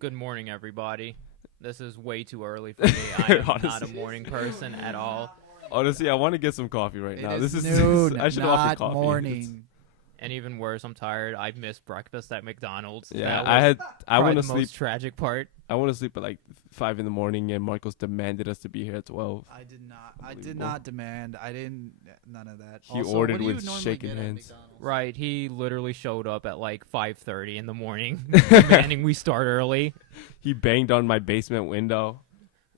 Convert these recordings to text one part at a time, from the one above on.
Good morning, everybody. This is way too early for me. I am not a Honestly. morning person at all. Honestly, I want to get some coffee right It now. is This noon, I should offer not coffee. morning. And even worse, I'm tired. I missed breakfast at McDonald's. Yeah, That was I want probably to the sleep. most tragic part. I want to sleep at like 5 in the morning, and Marcos demanded us to be here at 12. I did not. I did Unbelievable. not demand. I didn't. None of that. He Also, ordered what do you with normally shaking get at hands. McDonald's? Right, he literally showed up at like 5:30 in the morning, demanding we start early. He banged on my basement window.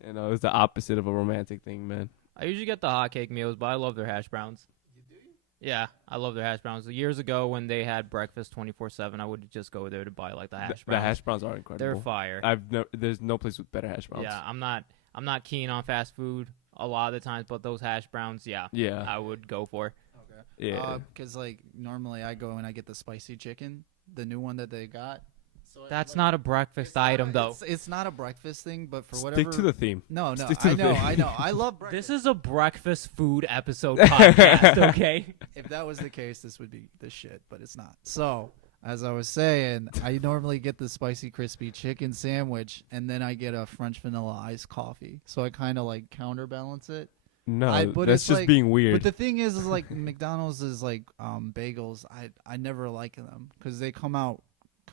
You know, it was the opposite of a romantic thing, man. I usually get the hotcake meals, but I love their hash browns. You do? Yeah, I love their hash browns. Years ago, when they had breakfast 24/7, I would just go there to buy like the hash browns. The hash browns are incredible. They're fire. There's no place with better hash browns. Yeah, I'm not keen on fast food a lot of the times, but those hash browns, yeah, Yeah. I would go for. Okay. Yeah. Because like normally I go and I get the spicy chicken, the new one that they got. So That's not a breakfast item, though. It's not a breakfast thing, but for Stick whatever. to the theme. No, Stick to I the know, thing. I know. I love breakfast. This is a breakfast food episode podcast, okay? If that was the case, this would be the shit, but it's not. So, as I was saying, I normally get the spicy crispy chicken sandwich, and then I get a French vanilla iced coffee. So I kind of like counterbalance it. No, but that's it's just like- being weird. But the thing is like McDonald's is like bagels. I never like them because they come out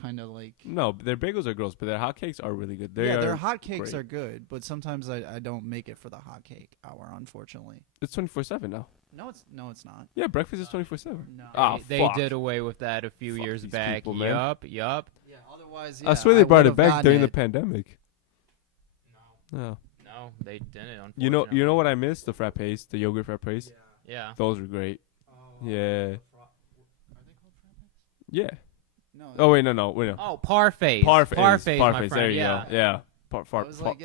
kind of like. No, their bagels are gross, but their hotcakes are really good. Yeah, their are hotcakes great. are good, but sometimes I don't make it for the hotcake hour, unfortunately. It's 24/7 now. No, it's not. Yeah, breakfast is 24/7. No. Ah, They fuck. did away with that a few Fuck years these back. people, man. Yup. Yeah. Otherwise, I swear they brought it would've back gotten during the it. pandemic. No, No. no, they didn't. You know unfortunately. what I miss? The frappes, the yogurt frappes. Yeah. Those were great. Yeah. Are they called frappes? Yeah. No. Oh wait, no, wait, no. Oh, parfaits. Parfaits. Parfaits, my Parfaits. friend. There you yeah. go. Yeah. I was like,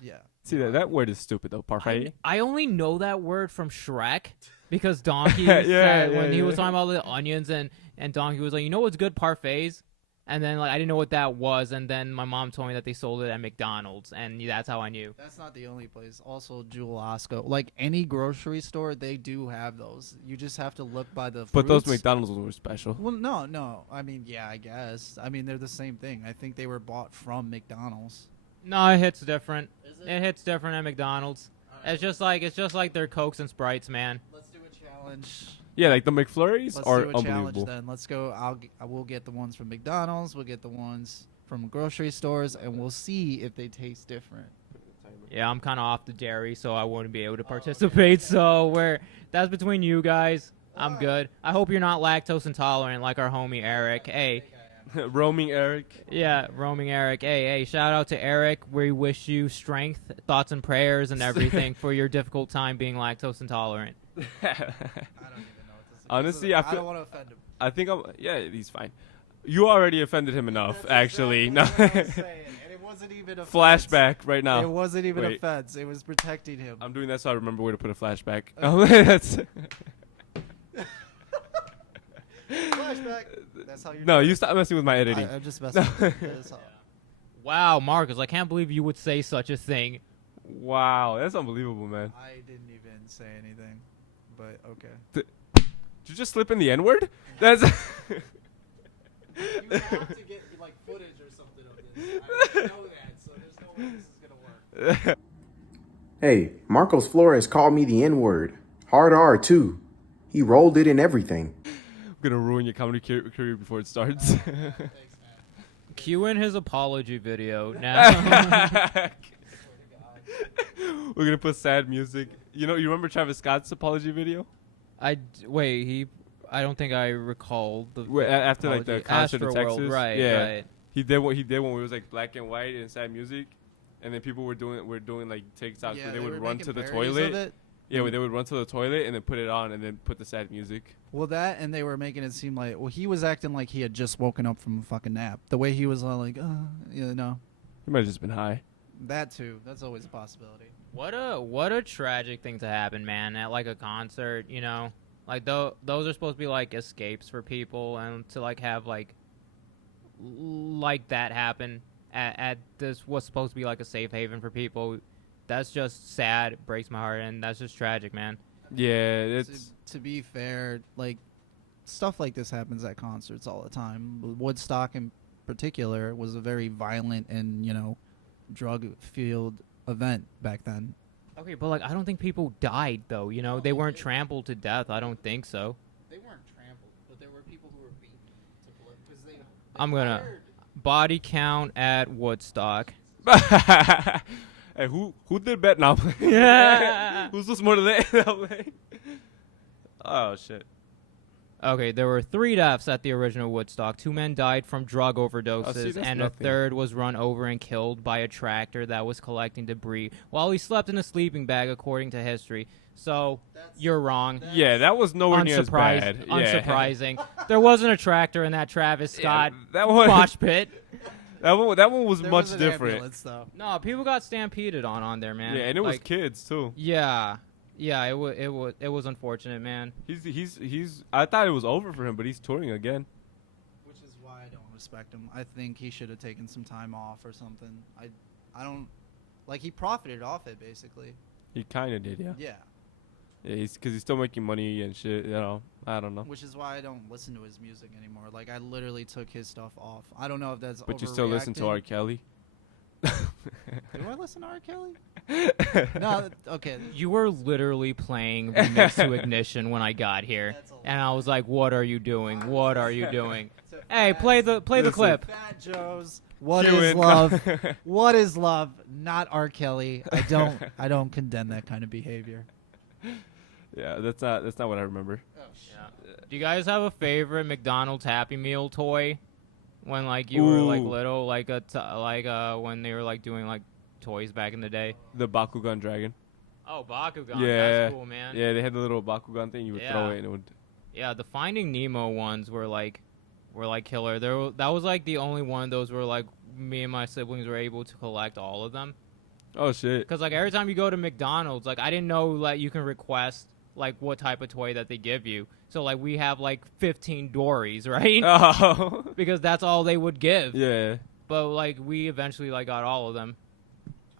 yeah. See that word is stupid though. Parfait. I only know that word from Shrek because Donkey Yeah, said yeah, when he was yeah. talking about the onions and Donkey was like, you know what's good parfaits? And then like I didn't know what that was, and then my mom told me that they sold it at McDonald's, and that's how I knew. That's not the only place. Also, Jewel Osco. Like any grocery store, they do have those. You just have to look by the. But those fruits. McDonald's ones were special. Well, no. I mean, yeah, I guess. I mean, they're the same thing. I think they were bought from McDonald's. No, it hits different. Is It hits different at McDonald's. It's just like their Cokes and Sprites, man. Let's do a challenge. Yeah, like the McFlurries Let's are do a challenge unbelievable. then. Let's go. I will get the ones from McDonald's. We'll get the ones from grocery stores, and we'll see if they taste different. Yeah, I'm kind of off the dairy, so I wouldn't be able to participate. So that's between you guys. I'm good. I hope you're not lactose intolerant like our homie Eric. Hey, Roaming Eric. yeah, roaming Eric. Hey, shout out to Eric. We wish you strength, thoughts and prayers, and everything for your difficult time being lactose intolerant. I don't even know what to say. Honestly, I don't feel- want to offend him. I think he's fine. You already offended him enough, actually. No. Exactly what I was saying, and it wasn't even a Flashback right now. It wasn't even Wait. offense. It was protecting him. I'm doing that so I remember where to put a flashback. Okay. That's Flashback. That's how you. no, you stop messing with my editing. I'm just messing. with you. That's all. Wow, Marcus, I can't believe you would say such a thing. Wow, that's unbelievable, man. I didn't even say anything, but okay. Did you just slip in the N word? That's You have to get like footage or something of this. I know that, so there's no way this is gonna work. Hey, Marcos Flores called me the N-word. Hard R, too. He rolled it and everything. I'm gonna ruin your comedy career before it starts. Thanks, man. Cue in his apology video now. We're gonna put sad music. You remember Travis Scott's apology video? I don't think I recall the After like the apology. concert in Texas. Astroworld, right, yeah. right. He did what he did when it was like black and white and sad music, and then people were doing like TikToks Yeah, where they would were run making to the parodies of toilet. it. Yeah, where they would run to the toilet and then put it on and then put the sad music. Well, that and they were making it seem like he was acting like he had just woken up from a fucking nap. The way he was like, He He might have just been high. that too. That's always a possibility. What a tragic thing to happen, man, at like a concert, Like those are supposed to be like escapes for people, and to like have like that happen at this was supposed to be like a safe haven for people. That's just sad. It breaks my heart, and that's just tragic, man. Yeah, it's To be fair, like stuff like this happens at concerts all the time. Woodstock in particular was a very violent and drug-fueled event back then. Okay, but like I don't think people died though. You know, No, they they weren't did. trampled to death. I don't think so. They weren't trampled, but there were people who were beaten to blood because they. I'm gonna body count at Woodstock. Hey, who did bet now? Yeah. Who's the smarter than? Oh shit. Okay, there were 3 deaths at the original Woodstock. 2 men died from drug overdoses, that's and nothing. a third was run over and killed by a tractor that was collecting debris while he slept in a sleeping bag, according to history. So, you're wrong. Yeah, that was nowhere near as Unsurprised- bad. Yeah. Unsurprising. There wasn't a tractor in that Travis Scott that one. mosh pit. That one was There much was an different. ambulance, though. No, people got stampeded on there, man. Yeah, and it was Like, kids too. Yeah, it was unfortunate, man. He's. I thought it was over for him, but he's touring again. Which is why I don't respect him. I think he should have taken some time off or something. I don't like he profited off it basically. He kind of did, yeah. Yeah. Yeah, because he's still making money and shit. You know, I don't know. Which is why I don't listen to his music anymore. Like I literally took his stuff off. I don't know if that's. But you still listen to R. overreacting. Kelly. Do I listen to R. Kelly? No. Okay. You were literally playing Remix to Ignition when I got here, That's a and I was like, "What are you doing? What are you doing?" To Hey, play the Listen. clip. Fat Joe's. What Cue is it. love? What is love? Not R. Kelly. I don't condemn that kind of behavior. Yeah, that's not what I remember. Do you guys have a favorite McDonald's Happy Meal toy? When like you were like Ooh. little, like when they were like doing like toys back in the day. The Bakugan dragon. Oh, Bakugan. Yeah. That's cool, man. Yeah, they had the little Bakugan thing. You would throw Yeah. it and it would. Yeah, the Finding Nemo ones were like killer. That was like the only one of those where like me and my siblings were able to collect all of them. Oh shit. Cause like every time you go to McDonald's, like I didn't know that you can request like what type of toy that they give you. So like we have like 15 Dories, right? Oh. Because that's all they would give. Yeah. But like we eventually like got all of them.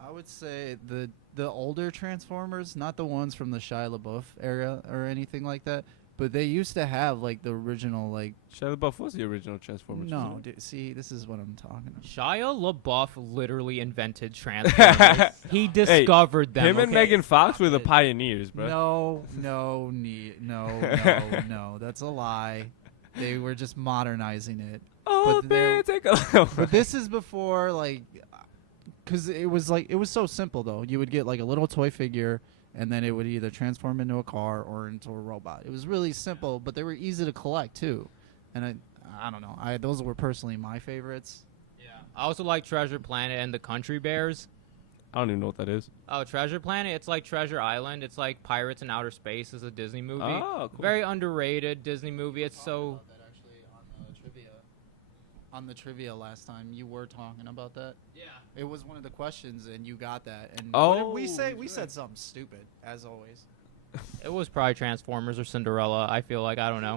I would say the older Transformers, not the ones from the Shia LaBeouf era or anything like that, but they used to have like the original like. Shia LaBeouf was the original Transformers. No, wasn't dude, see, this is what I'm talking about. Shia LaBeouf literally invented Transformers. He discovered them. Him and okay? Megan Fox were the Stop it. pioneers, bro. No, that's a lie. They were just modernizing it. Oh, But they're- man, take a But this is before like, because it was so simple though. You would get like a little toy figure, and then it would either transform into a car or into a robot. It was really simple, but they were easy to collect too. And I don't know. Those were personally my favorites. Yeah. I also like Treasure Planet and the Country Bears. I don't even know what that is. Oh, Treasure Planet. It's like Treasure Island. It's like Pirates in Outer Space. It's a Disney movie. Oh, cool. Very underrated Disney movie. It's so. That actually on the trivia last time you were talking about that. Yeah. It was one of the questions, and you got that. And Oh, what did we say? We sure. said something stupid, as always. It was probably Transformers or Cinderella. I feel like I don't know.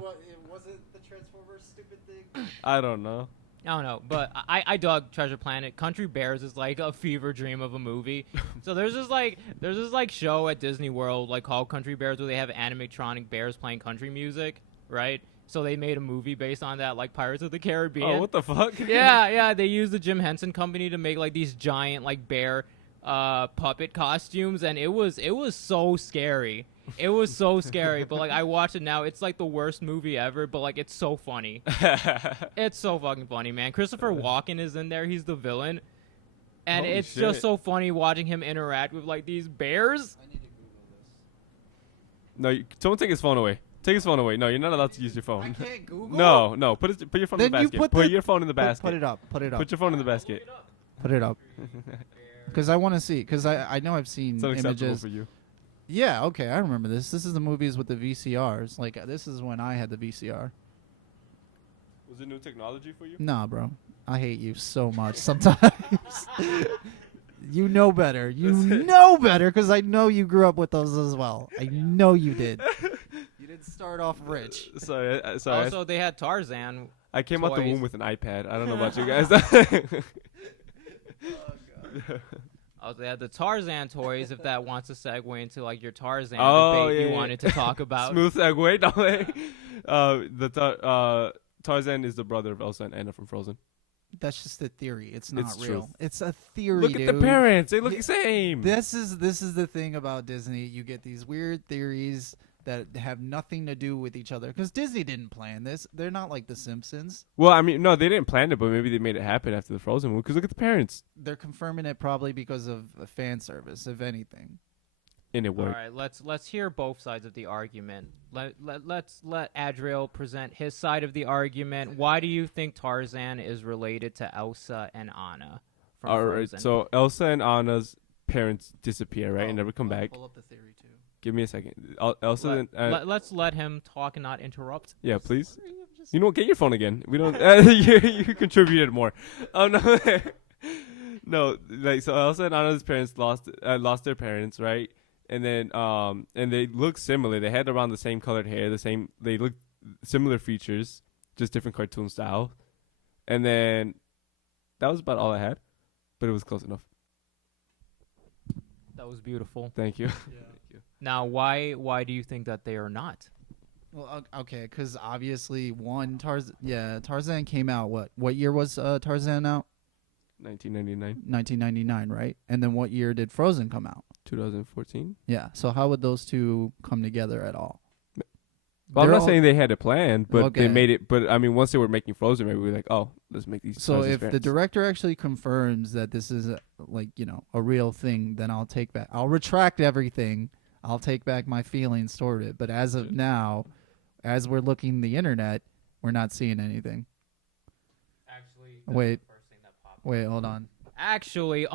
Was it the Transformers stupid thing? I don't know. I don't know, but I dug Treasure Planet. Country Bears is like a fever dream of a movie. So there's this show at Disney World like called Country Bears where they have animatronic bears playing country music, right? So they made a movie based on that, like Pirates of the Caribbean. Oh, what the fuck? Yeah. They used the Jim Henson Company to make like these giant like bear puppet costumes, and it was so scary. It was so scary, but like I watch it now, it's like the worst movie ever, but like it's so funny. It's so fucking funny, man. Christopher Walken is in there. He's the villain. And Holy it's just shit. so funny watching him interact with like these bears. I need to Google this. No, someone take his phone away. Take his phone away. No, you're not allowed to use your I phone. can't Google. No. Put your phone in the Then you basket. put Your phone in the basket. Put it up. Put it up. Put your phone in the basket. Put it up. Because I want to see. Because I know I've seen It's unacceptable images. for you. Yeah. Okay. I remember this. This is the movies with the VCRs. Like this is when I had the VCR. Was it new technology for you? Nah, bro. I hate you so much sometimes. You know better. You know better because I know you grew up with those as well. I know you did. You didn't start off rich. Sorry. Also, they had Tarzan. I came out the toys. womb with an iPad. I don't know about you guys. Also, they had the Tarzan toys. If that wants to segue into like your Tarzan Oh, debate yeah, you yeah. wanted to talk about. Smooth segue. Don't they? Tarzan is the brother of Elsa and Anna from Frozen. That's just a theory. It's It's not real. truth. It's a theory. Look at the dude. parents. They look Yeah. the same. This is the thing about Disney. You get these weird theories that have nothing to do with each other because Disney didn't plan this. They're not like The Simpsons. Well, I mean, no, they didn't plan it, but maybe they made it happen after the Frozen movie. Because look at the parents. They're confirming it probably because of fan service, if anything. And it All worked. right, let's hear both sides of the argument. Let's let Adriel present his side of the argument. Why do you think Tarzan is related to Elsa and Anna from All right, Frozen? so Elsa and Anna's parents disappear, right, and never come back. Pull up the theory too. Give me a second. Elsa and let's let him talk and not interrupt. yeah, please. You know, get your phone again. We don't. You contributed more. Oh no, no. Like so, Elsa and Anna's parents lost their parents, right? And then and they look similar. They had around the same colored hair, the same. They look similar features, just different cartoon style. And then that was about all I had, but it was close enough. That was beautiful. Thank you. Now, why do you think that they are not? Well, okay, because obviously Tarzan came out. What year was Tarzan out? 1999, 1999, right? And then what year did Frozen come out? 2014. Yeah. So how would those two come together at all? Well, I'm They're not all- saying they had a plan, but Okay. they made it. But I mean, once they were making Frozen, maybe we were like, oh, let's make these. So Tarzan's if the parents. director actually confirms that this is a real thing, then I'll retract everything. I'll take back my feelings toward it. But as of now, as we're looking the internet, we're not seeing anything. Actually, Wait, hold on. Actually,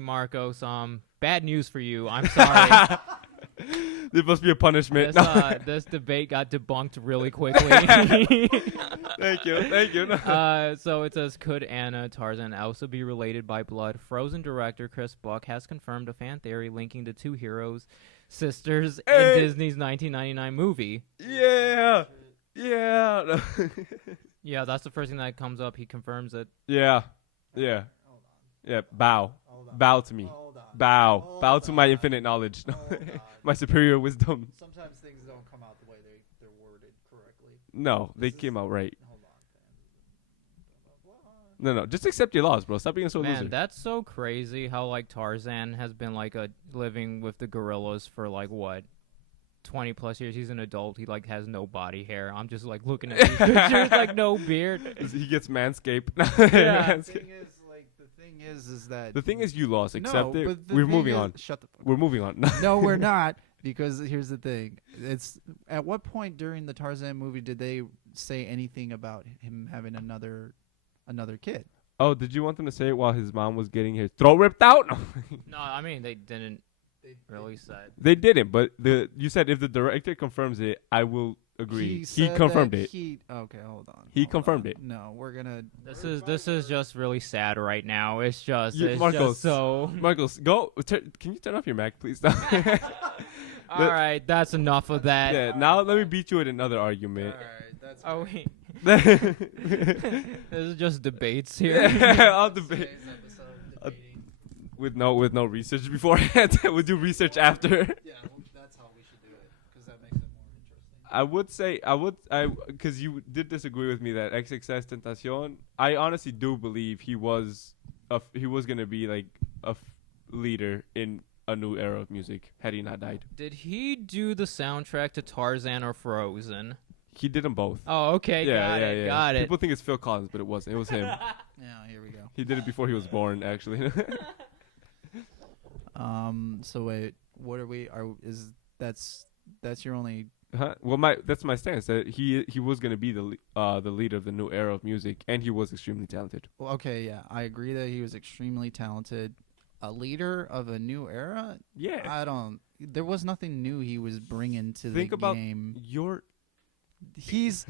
Marcos, bad news for you. I'm sorry. There must be a punishment. This debate got debunked really quickly. Thank you. So it says, could Anna, Tarzan, and Elsa be related by blood? Frozen director Chris Buck has confirmed a fan theory linking the two heroes, sisters, Hey! in Disney's 1999 movie. Yeah. Yeah, that's the first thing that comes up. He confirms it. Yeah. Bow to me. Bow to my infinite knowledge. My superior wisdom. Sometimes things don't come out the way they're worded correctly. No, they came out right. Hold on. No, just accept your loss, bro. Stop being so Man, loser. that's so crazy how like Tarzan has been like living with the gorillas for like what, 20 plus years. He's an adult. He like has no body hair. I'm just like looking at these pictures, like no beard. He gets manscaped. Yeah. That The thing is, you lost. Accept no, it. but the We're thing moving is- on. Shut the fuck We're moving on. No, we're not. Because here's the thing. It's at what point during the Tarzan movie did they say anything about him having another kid? Oh, did you want them to say it while his mom was getting his throat ripped out? No, I mean they didn't really say. They didn't, but you said if the director confirms it, I will agree. He confirmed it. Okay, hold on. He hold confirmed on. it. No, we're gonna. This is just really sad right now. It's just Marcos, just so. Marcos, go. Can you turn off your Mac, please? All right, that's enough of that. Yeah. Now let me beat you in another argument. That's Oh wait, Yeah, this is just debates here. I'll debate with no research beforehand. We'll do research after. Yeah, that's how we should do it because that makes it more interesting. Because you did disagree with me that XXS Tentacion. I honestly do believe he was gonna be like leader in a new era of music had he not died. Did he do the soundtrack to Tarzan or Frozen? He did them both. Oh, okay, got it. People think it's Phil Collins, but it wasn't. It was him. Yeah, here we go. He did it before he was born, actually. So wait, what are we? That's your only? Huh? Well, that's my stance. That he was gonna be the leader of the new era of music, and he was extremely talented. Well, okay, yeah, I agree that he was extremely talented. A leader of a new era? Yeah. There was nothing new he was bringing to Think the about game. your. He's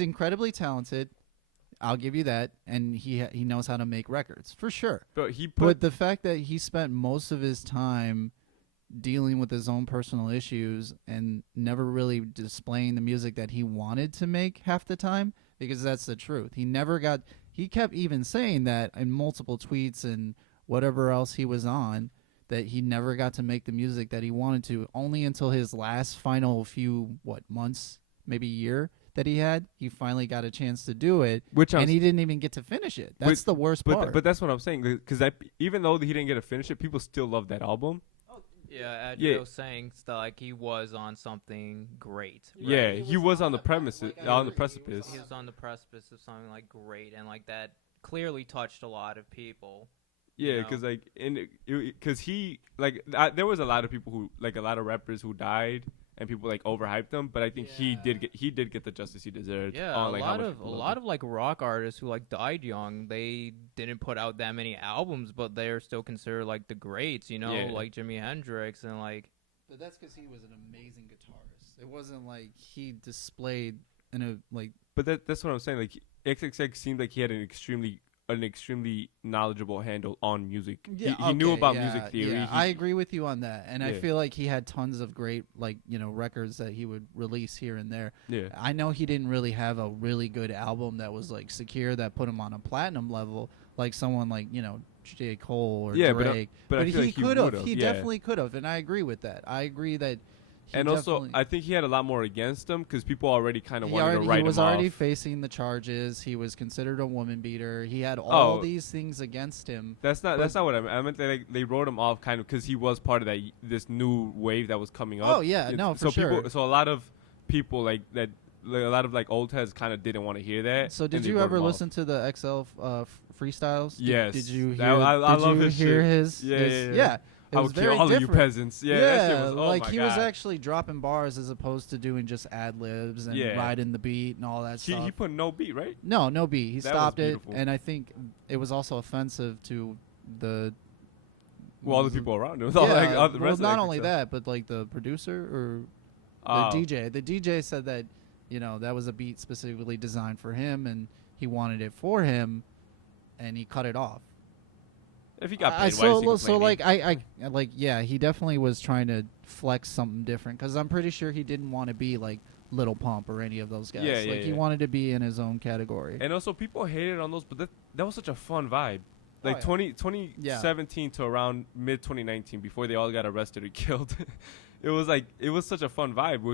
incredibly talented. I'll give you that, and he knows how to make records for sure. But he But put. the fact that he spent most of his time dealing with his own personal issues and never really displaying the music that he wanted to make half the time, because that's the truth. He kept even saying that in multiple tweets and whatever else he was on, that he never got to make the music that he wanted to, only until his last final few months, maybe year, that he had, he finally got a chance to do it, Which and he didn't even get to finish it. That's the worst part. But that's what I'm saying, because even though he didn't get to finish it, people still love that album. Yeah, Yeah. Adrio was saying like he was on something great. Yeah, he was on the premises, like, on the precipice. He was on the precipice of something like great, and like that clearly touched a lot of people. Yeah, know? because like there was a lot of people who like a lot of rappers who died, and people like overhyped them. But I think he did get the justice he deserved. Yeah, on, a like, how lot much of people loved him. like rock artists who like died young. They didn't put out that many albums, but they're still considered like the greats. You know, Yeah. like Jimi Hendrix and like. But that's because he was an amazing guitarist. It wasn't like he displayed in a like. But that's what I'm saying. Like XXX seemed like he had an extremely knowledgeable handle on music. He knew about music theory. Yeah, I agree with you on that, and I Yeah. feel like he had tons of great records that he would release here and there. Yeah. I know he didn't really have a really good album that was like secure that put him on a platinum level, like someone like J. Cole or Yeah, Drake. but I feel he like he could have. would've, He yeah. definitely could have, and I agree with that. I agree that. And also, I think he had a lot more against him because people already kind of wanted to write he was him already off. facing the charges. He was considered a woman beater. He had all Oh. these things against him. That's not what I meant. I meant they wrote him off kind of because he was part of this new wave that was coming up. Oh, yeah, no, for so sure. So a lot of people like that, like, a lot of like old heads kind of didn't want to hear that. So and did they you wrote ever him off. listen to the XL freestyles? Yes. Did you That- hear? I did love you his hear shit. his? Yeah, his- yeah. It I was would kill very all different. of you peasants. Yeah, that shit was. Oh like my he God. was actually dropping bars as opposed to doing just ad libs and Yeah. riding the beat and all that stuff. He put no beat, right? No beat. He That was stopped it, beautiful. and I think it was also offensive to the. Well, all the people around him. Yeah, Like, all the well, rest of not the only stuff. that, but like the producer or the Oh. DJ. The DJ said that that was a beat specifically designed for him, and he wanted it for him, and he cut it off. If he got paid, why is he so complaining? like I like yeah, he definitely was trying to flex something different because I'm pretty sure he didn't want to be like Little Pump or any of those guys. Yeah, like yeah, he yeah. wanted to be in his own category. And also, people hated on those, but that was such a fun vibe. Like yeah. 2017 to around mid 2019, before they all got arrested or killed. It was such a fun vibe.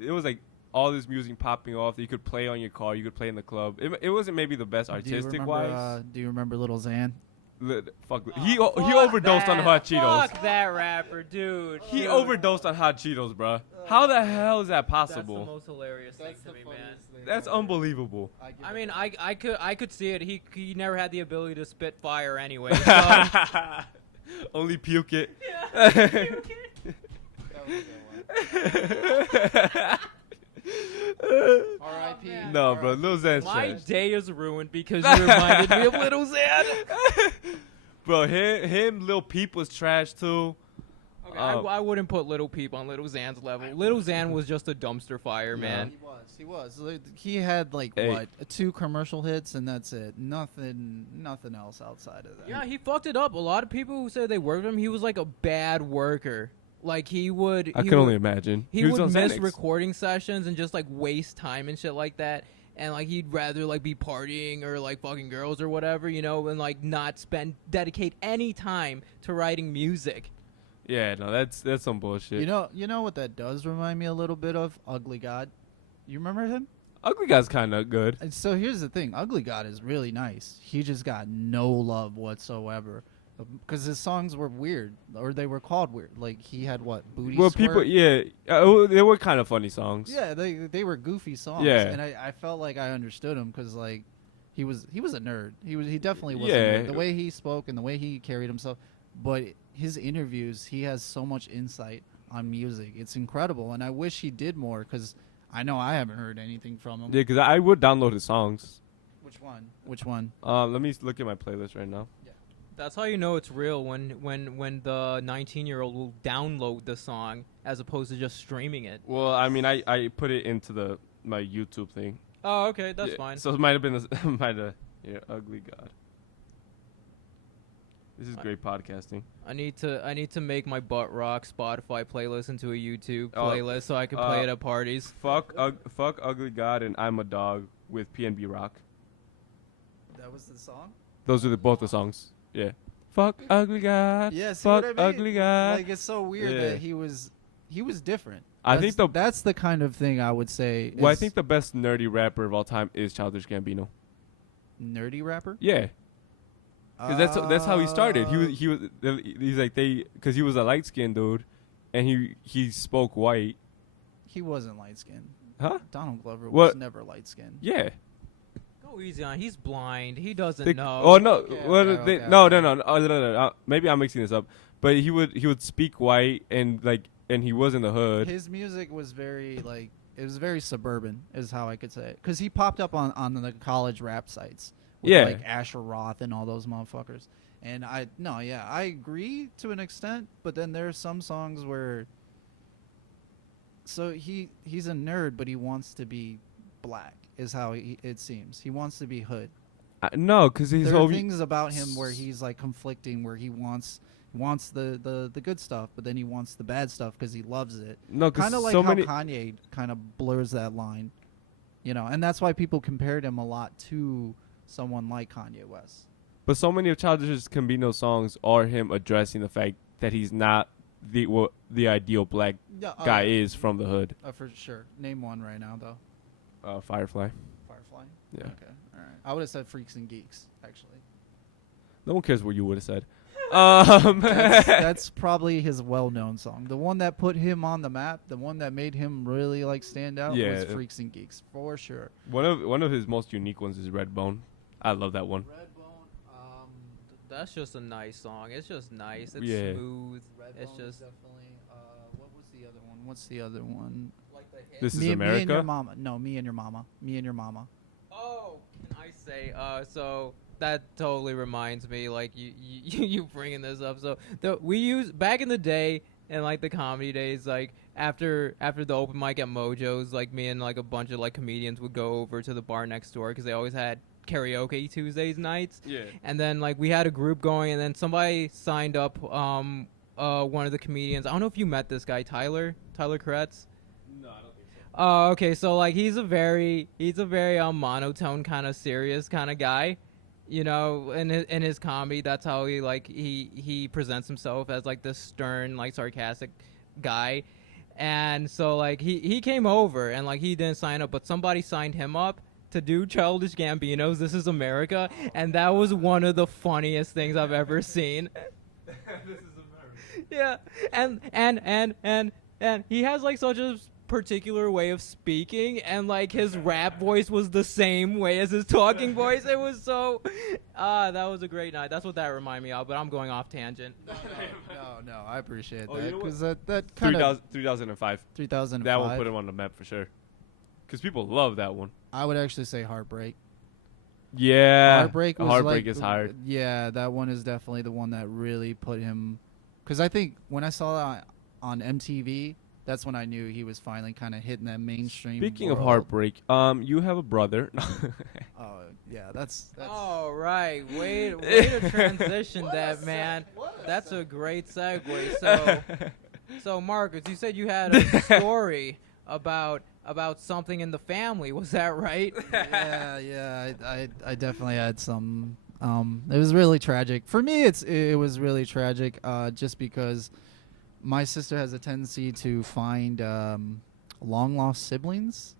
It was like all this music popping off that you could play on your car, you could play in the club. It wasn't maybe the best artistic wise. Do you remember Little Xan? He overdosed on hot Cheetos. Fuck that rapper, dude. He Dude. overdosed on hot Cheetos, bruh. How the hell is that That's the possible? most hilarious thing to me, man. That's unbelievable. I mean, I could see it. He never had the ability to spit fire anyway. So. Only puke it. R.I.P. No, bro, Lil Xan's My trash. day is ruined because you reminded me of Little Xan. Bro, him, Lil Peep was trash too. Okay, I wouldn't put Little Peep on Little Xan's level. Little Xan was just a dumpster fire, man. He was. He had like Hey. 2 commercial hits and that's it. Nothing else outside of that. Yeah, he fucked it up. A lot of people who said they worked with him, he was like a bad worker. Like he would. I can only imagine. He was would on miss Xanax. recording sessions and just like waste time and shit like that. And like he'd rather like be partying or like fucking girls or whatever, and like not dedicate any time to writing music. Yeah, no, that's some bullshit. You know what that does remind me a little bit of? Ugly God. You remember him? Ugly Guy's kind of good. And so here's the thing. Ugly God is really nice. He just got no love whatsoever. Because his songs were weird, or they were called weird. Like he had booty. Well, squirt? people, yeah, they were kind of funny songs. Yeah, they were goofy songs. Yeah. And I felt like I understood him because like he was a nerd. He definitely was. Yeah. A nerd. The way he spoke and the way he carried himself, but his interviews, he has so much insight on music. It's incredible, and I wish he did more because I know I haven't heard anything from him. Yeah, because I would download his songs. Which one? Let me look at my playlist right now. That's how you know it's real when the 19-year-old will download the song as opposed to just streaming it. Well, I mean, I put it into my YouTube thing. Oh, okay, that's Yeah, fine. So it might have been Ugly God. This is great podcasting. I need to make my butt rock Spotify playlist into a YouTube Oh, playlist so I can play it at parties. Fuck Ugly God and I'm a Dog with PNB Rock. That was the song. Those are both the songs. Yeah. Fuck Ugly God. Yeah, see Fuck what I mean? Ugly God. Like it's so weird Yeah. that he was different. I think that's the kind of thing I would say. Well, I is think the best nerdy rapper of all time is Childish Gambino. nerdy rapper. Yeah, because that's how he started. He's like because he was a light skinned dude, and he spoke white. He wasn't light skinned. Huh? Donald Glover was What? never light skinned. Yeah. Go easy on. He's blind. He doesn't know. Oh no! Okay, Well, okay, okay, no, okay. no, no, oh, no. Maybe I'm mixing this up. But he would speak white and he was in the hood. His music was very it was very suburban, is how I could say it, because he popped up on the college rap sites. With Yeah. like Asher Roth and all those motherfuckers. And I agree to an extent, but then there are some songs where. So he's a nerd, but he wants to be black, is how it seems. He wants to be hood. No, because his There whole are things about him where he's like conflicting, where he wants the good stuff, but then he wants the bad stuff because he loves it. no, because Kind of like so how many. Kanye kind of blurs that line, and that's why people compared him a lot to someone like Kanye West. But so many of Childish Gambino's songs are him addressing the fact that he's not what the ideal black guy is from the hood. For sure. Name one right now though. Firefly. Firefly. Yeah. Okay. All right. I would have said Freaks and Geeks actually. No one cares what you would have said. That's probably his well-known song. The one that put him on the map, the one that made him really stand out Yeah. was Freaks and Geeks for sure. one of his most unique ones is Redbone. I love that one. Redbone, That's just a nice song. It's just nice. It's Yeah. smooth. It's Redbone's just definitely. What was the other one? What's the other one? like the hit. This is Me and your America. mama. No, me and your mama. Me and your mama. Oh, can I say? So that totally reminds me, like you bringing this up. So we used back in the day, in like the comedy days, like after the open mic at Mojo's, like me and like a bunch of like comedians would go over to the bar next door because they always had karaoke Tuesdays nights. Yeah. And then like we had a group going, and then somebody signed up. One of the comedians. I don't know if you met this guy, Tyler Kretz. No, I don't think so. Oh, okay. So like he's a very monotone kind of serious kind of guy, in his comedy. That's how he presents himself, as like this stern, like sarcastic guy. And so like he came over, and like he didn't sign up, but somebody signed him up to do Childish Gambino's "This Is America," and that was one of the funniest things I've ever seen. This is America. Yeah, and he has like such a particular way of speaking, and like his rap voice was the same way as his talking voice. It was so that was a great night. That's what that reminded me of, but I'm going off tangent. No, I appreciate Oh, you that, know what? because that kind of 3005. 2005. That one put him on the map for sure. Because people love that one. I would actually say Heartbreak. Yeah. Heartbreak was Heartbreak like, is hard. Yeah, that one is definitely the one that really put him. Because I think when I saw that on MTV, that's when I knew he was finally kind of hitting that mainstream. Speaking of world. Heartbreak, you have a brother. Oh yeah, that's. Oh right, way to transition that, man. That's a great segue. So Marcus, you said you had a story about something in the family. Was that right? yeah. I definitely had some. It was really tragic for me. It was really tragic. Just because my sister has a tendency to find long lost siblings.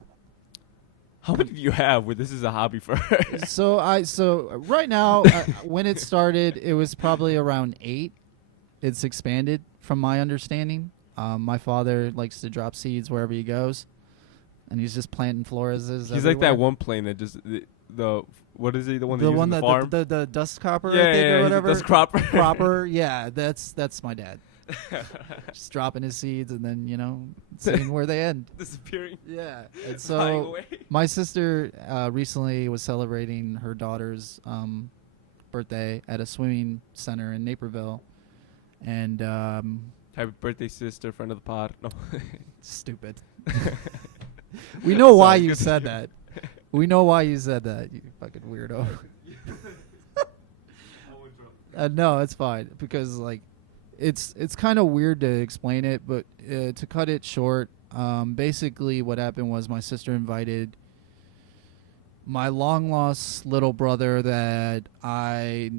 How many do you have where this is a hobby for her? So right now, when it started, it was probably around 8. It's expanded from my understanding. My father likes to drop seeds wherever he goes, and he's just planting Floreses. He's like that one plane that just the what is he? The one that the uses one in the that farm. the dust cropper, Yeah, I think, yeah, or he's a whatever. dust cropper. Cropper, yeah, that's my dad. Just dropping his seeds and then seeing where they end. Disappearing. Yeah, and Flying so away. my sister recently was celebrating her daughter's birthday at a swimming center in Naperville, and Happy birthday, sister, friend of the pod. No. stupid. We know why Sorry, you good to said hear. that. We know why you said that, you fucking weirdo. No, it's fine because like it's kind of weird to explain it, but to cut it short, basically what happened was my sister invited my long lost little brother that I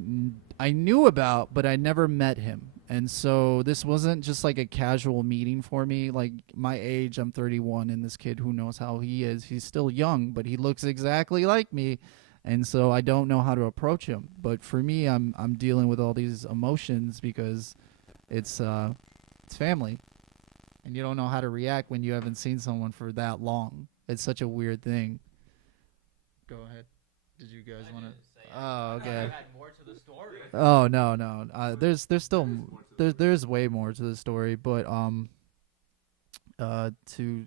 knew about, but I never met him. And so this wasn't just like a casual meeting for me. Like my age, I'm 31, and this kid, who knows how he is, he's still young, but he looks exactly like me. And so I don't know how to approach him. But for me, I'm dealing with all these emotions because it's family, and you don't know how to react when you haven't seen someone for that long. It's such a weird thing. Go ahead. Did you guys want to? Oh, okay. more to the story. Oh no. There's still there's way more to the story, but to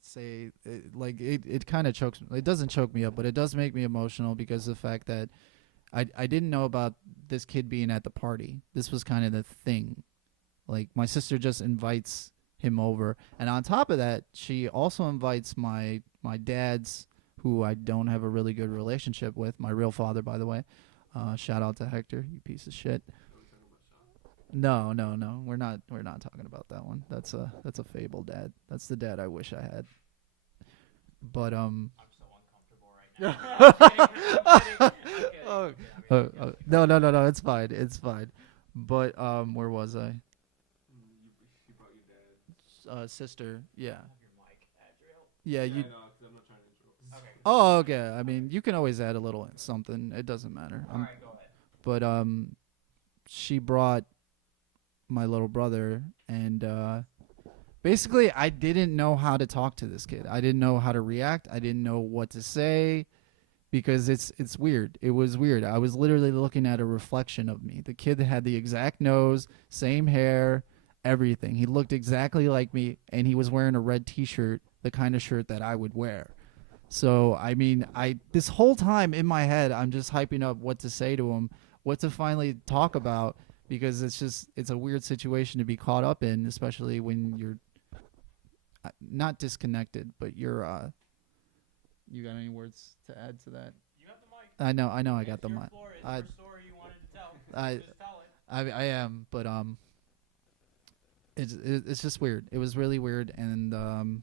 say it kind of chokes. It doesn't choke me up, but it does make me emotional because of the fact that I didn't know about this kid being at the party. This was kind of the thing. Like my sister just invites him over, and on top of that, she also invites my dad's, who I don't have a really good relationship with, my real father, by the way. Shout out to Hector, you piece of shit. No, we're not talking about that one. That's a fable dad. That's the dad I wish I had. But I'm so uncomfortable right now. No, it's fine. But where was I? Sister, yeah. Yeah, you. Oh, okay. I mean, you can always add a little something. It doesn't matter. All right, go ahead. But she brought my little brother, and basically, I didn't know how to talk to this kid. I didn't know how to react. I didn't know what to say because it's weird. It was weird. I was literally looking at a reflection of me. The kid had the exact nose, same hair, everything. He looked exactly like me, and he was wearing a red T-shirt, the kind of shirt that I would wear. So, I mean, this whole time in my head, I'm just hyping up what to say to him, what to finally talk about, because it's a weird situation to be caught up in, especially when you're not disconnected, but you're, you got any words to add to that? You got the mic. I know I got the mic. It's your story you wanted to tell. Just tell it. I am, but it's just weird. It was really weird, and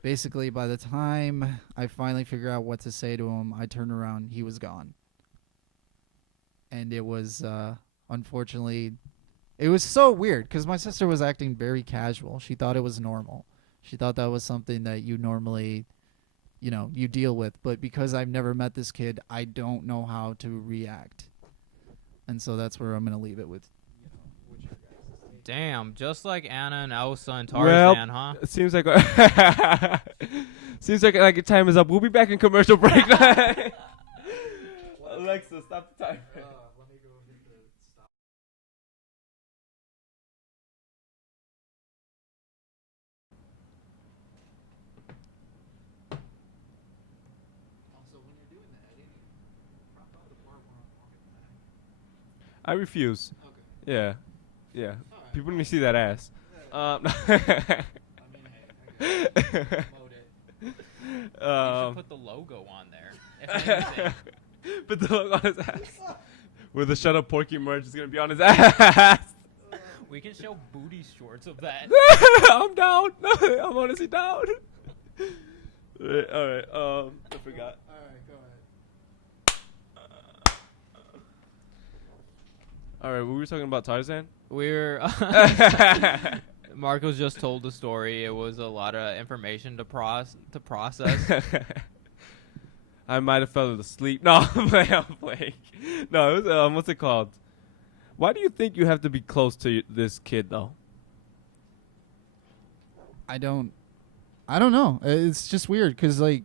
basically, by the time I finally figure out what to say to him, I turn around, he was gone. And it was, unfortunately, it was so weird because my sister was acting very casual. She thought it was normal. She thought that was something that you normally, you deal with. But because I've never met this kid, I don't know how to react. And so that's where I'm going to leave it with. Damn, just like Anna and Elsa and Tarzan, huh? It seems like your time is up. We'll be back in commercial break. Alexa, stop the timer. Let me go hit the stop. Also, when you're doing the editing, crop out the part where I'm walking back. I refuse. Okay. Yeah. All right. People need to see that ass. I mean, hey, I gotta promote it. You should put the logo on there. If anything. Put the logo on his ass. Where the Shut Up Porky merch is gonna be on his ass. We can show booty shorts of that. I'm down. I'm honestly down. Alright, I forgot. Alright, go ahead. Alright, we were talking about Tarzan. We're Marcos just told the story. It was a lot of information to process. I might have fell asleep. No, I'm playing. No, it was, what's it called? Why do you think you have to be close to this kid, though? I don't know. It's just weird because, like,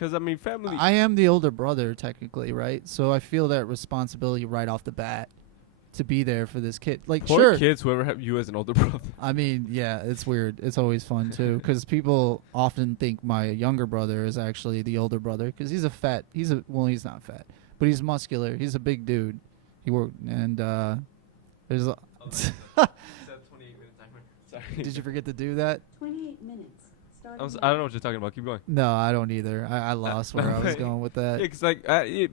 Because, I mean, family... I am the older brother, technically, right? So I feel that responsibility right off the bat to be there for this kid. Like, Poor sure. kids, whoever have you as an older brother. I mean, yeah, it's weird. It's always fun, too, because people often think my younger brother is actually the older brother because he's not fat, but he's muscular. He's a big dude. He worked, and there's a... 28 minute timer. Sorry. Did you forget to do that? 28 minutes. I don't know what you're talking about. Keep going. No, I don't either. I lost where I was going with that. Yeah, 'cause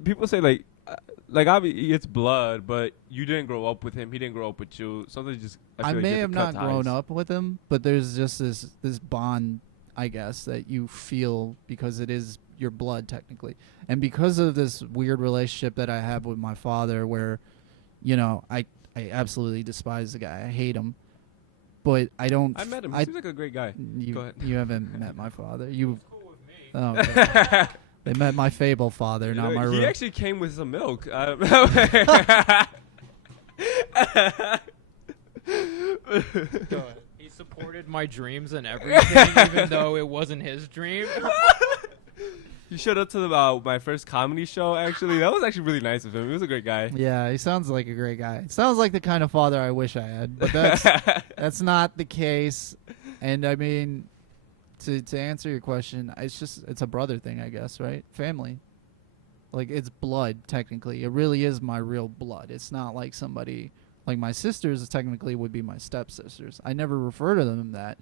people say obviously it's blood, but you didn't grow up with him. He didn't grow up with you. Something just I feel like may you have to cut not grown ties. up with him, but there's just this bond, I guess, that you feel because it is your blood technically, and because of this weird relationship that I have with my father, where, I I absolutely despise the guy. I hate him. But I don't. I met him. He seems like a great guy. Go ahead. You haven't met my father. You. Cool with me. Oh, okay. They met my fable father, not my He real. actually came with some milk. Go ahead. He supported my dreams and everything, even though it wasn't his dream. You showed up to my first comedy show. Actually, that was actually really nice of him. He was a great guy. Yeah, he sounds like a great guy. Sounds like the kind of father I wish I had, but that's not the case. And I mean, to answer your question, it's a brother thing, I guess, right? Family, like it's blood technically. It really is my real blood. It's not like somebody like my sisters. Technically, would be my stepsisters. I never refer to them that,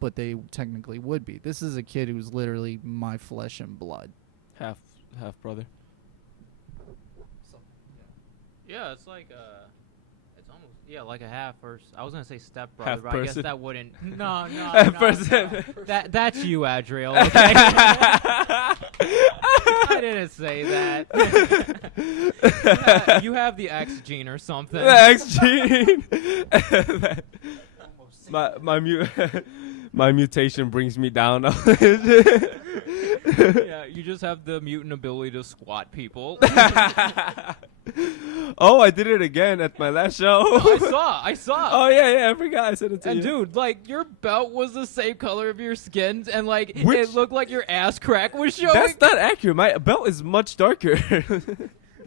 but they technically would be. This is a kid who's literally my flesh and blood. Half brother. Yeah, it's like it's almost like a half or I was gonna say step Half brother, but I guess person. that wouldn't. No, Half person. That's you, Adriel. Okay. I didn't say that. You have the X gene or something. The X gene. My mutation brings me down. Yeah, you just have the mutant ability to squat people. Oh, I did it again at my last show. I saw. Oh yeah, I forgot I said it to And you. dude, like your belt was the same color of your skin, and like Which- it looked like your ass crack was showing. That's not accurate. My belt is much darker.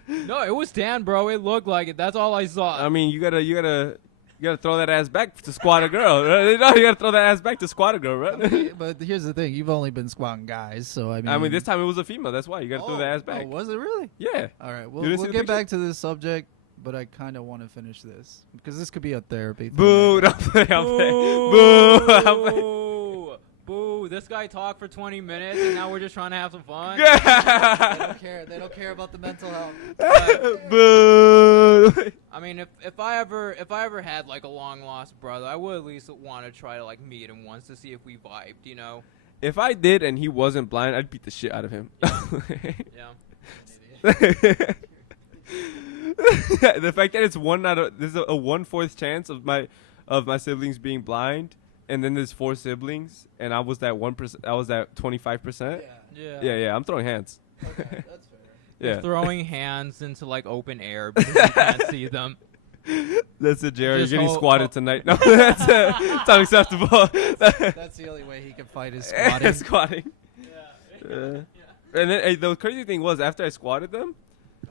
No, it was tan, bro. It looked like it. That's all I saw. I mean, you gotta throw that ass back to squat a girl. Right? No, you gotta throw that ass back to squat a girl, right? But here's the thing: you've only been squatting guys, so I mean. This time it was a female. That's why you gotta throw the ass back. Oh, was it really? Yeah. All right, You we'll didn't see get the picture? back to this subject, but I kind of want to finish this because this could be a therapy thing. Boo! Don't play. Don't play. Boo! Don't play. Boo! Boo! This guy talked for 20 minutes, and now we're just trying to have some fun. They don't care. They don't care about the mental health. Boo! I mean, if I ever had like a long lost brother, I would at least want to try to like meet him once to see if we vibed, you know? If I did and he wasn't blind, I'd beat the shit out of him. Yeah. The fact that it's there's a 1/4 chance of my siblings being blind, and then there's 4 siblings, and I was that 1%. I was that 25%. Yeah. I'm throwing hands. Okay, that's fair. Yeah, Throwing hands into like open air because you can't see them. that's it, Jerry. You're Just getting hold- squatted tonight. No, that's it's unacceptable. That's the only way he can fight his squatting. Squatting. And then the crazy thing was after I squatted them.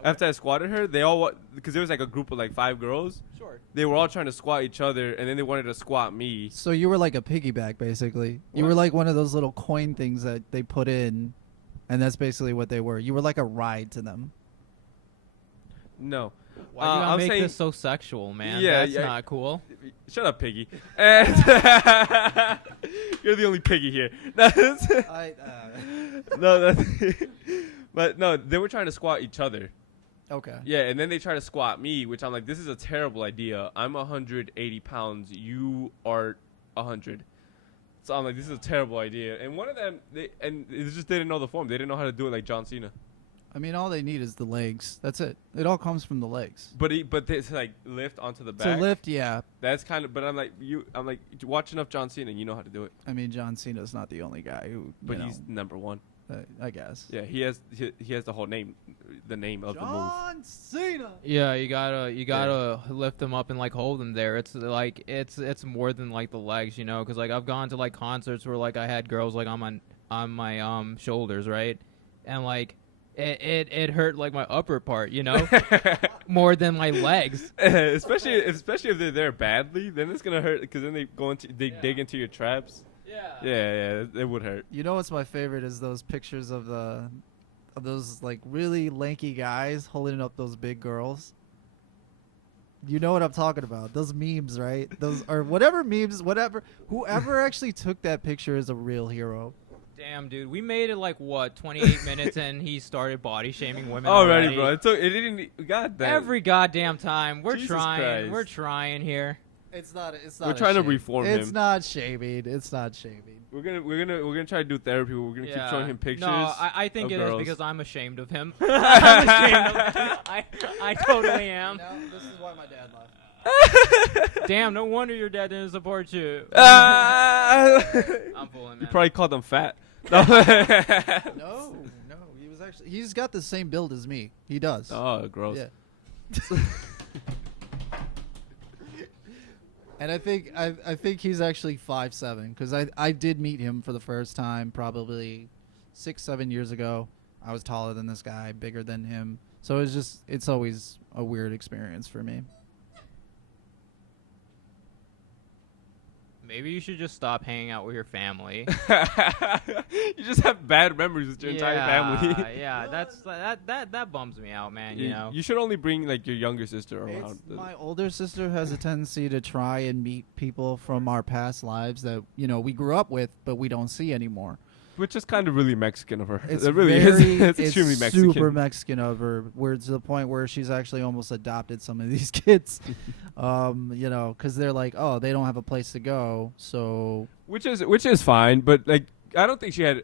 After I squatted her, they all because there was like a group of like 5 girls. Sure. They were all trying to squat each other, and then they wanted to squat me. So you were like a piggyback, basically. You What? were like one of those little coin things that they put in, and that's basically what they were. You were like a ride to them. No. Why do you gotta I'm make saying- this so sexual, man? Yeah, That's yeah. not cool. Shut up, Piggy. And you're the only Piggy here. No, but no, they were trying to squat each other. Okay. Yeah, and then they try to squat me, which I'm like, this is a terrible idea. I'm 180 pounds. You are 100. So I'm like, this is a terrible idea. And one of them, they just didn't know the form. They didn't know how to do it like John Cena. I mean, all they need is the legs. That's it. It all comes from the legs. But it's like lift onto the back. To lift, yeah. That's kind of. But I'm like, watch enough John Cena, you know how to do it. I mean, John Cena's not the only guy who. But you he's number 1. know, I guess. Yeah, he has the whole name, the name of the move. John Cena. Yeah, you gotta lift them up and like hold them there. It's like it's more than like the legs, you know, because like I've gone to like concerts where like I had girls like on my shoulders, right, and like it hurt like my upper part, you know, more than my legs. especially if they're there badly, then it's gonna hurt because then they dig into your traps. Yeah, it would hurt. You know what's my favorite is those pictures of those like really lanky guys holding up those big girls. You know what I'm talking about? Those memes, right? Those or whatever memes, whatever. Whoever actually took that picture is a real hero. Damn, dude, we made it like what 28 minutes and he started body shaming women Already, already. bro. It didn't. God damn. Every goddamn time. We're Jesus trying. Christ. We're trying here. It's not. We're trying to reform him. It's not shaming. It's not shaming. We're gonna try to do therapy. We're gonna keep showing him pictures. No, I think of it girls. is because I'm ashamed of him. I'm ashamed of him. I totally am. This is why my dad left. Damn, no wonder your dad didn't support you. You I'm fooling, man. probably called him fat. No. No. He's got the same build as me. He does. Oh, gross. Yeah. And I think he's actually 5'7", because I did meet him for the first time probably 6-7 years ago. I was taller than this guy, bigger than him, so it's always a weird experience for me. Maybe you should just stop hanging out with your family. You just have bad memories with your entire family. Yeah, that bums me out, man. You know. You should only bring like your younger sister around. My older sister has a tendency to try and meet people from our past lives that we grew up with, but we don't see anymore. Which is kind of really Mexican of her. It's it really very, is. It's extremely Mexican. Super Mexican of her. Where to the point where she's actually almost adopted some of these kids, because they're like, oh, they don't have a place to go, so. Which is fine, but like I don't think she had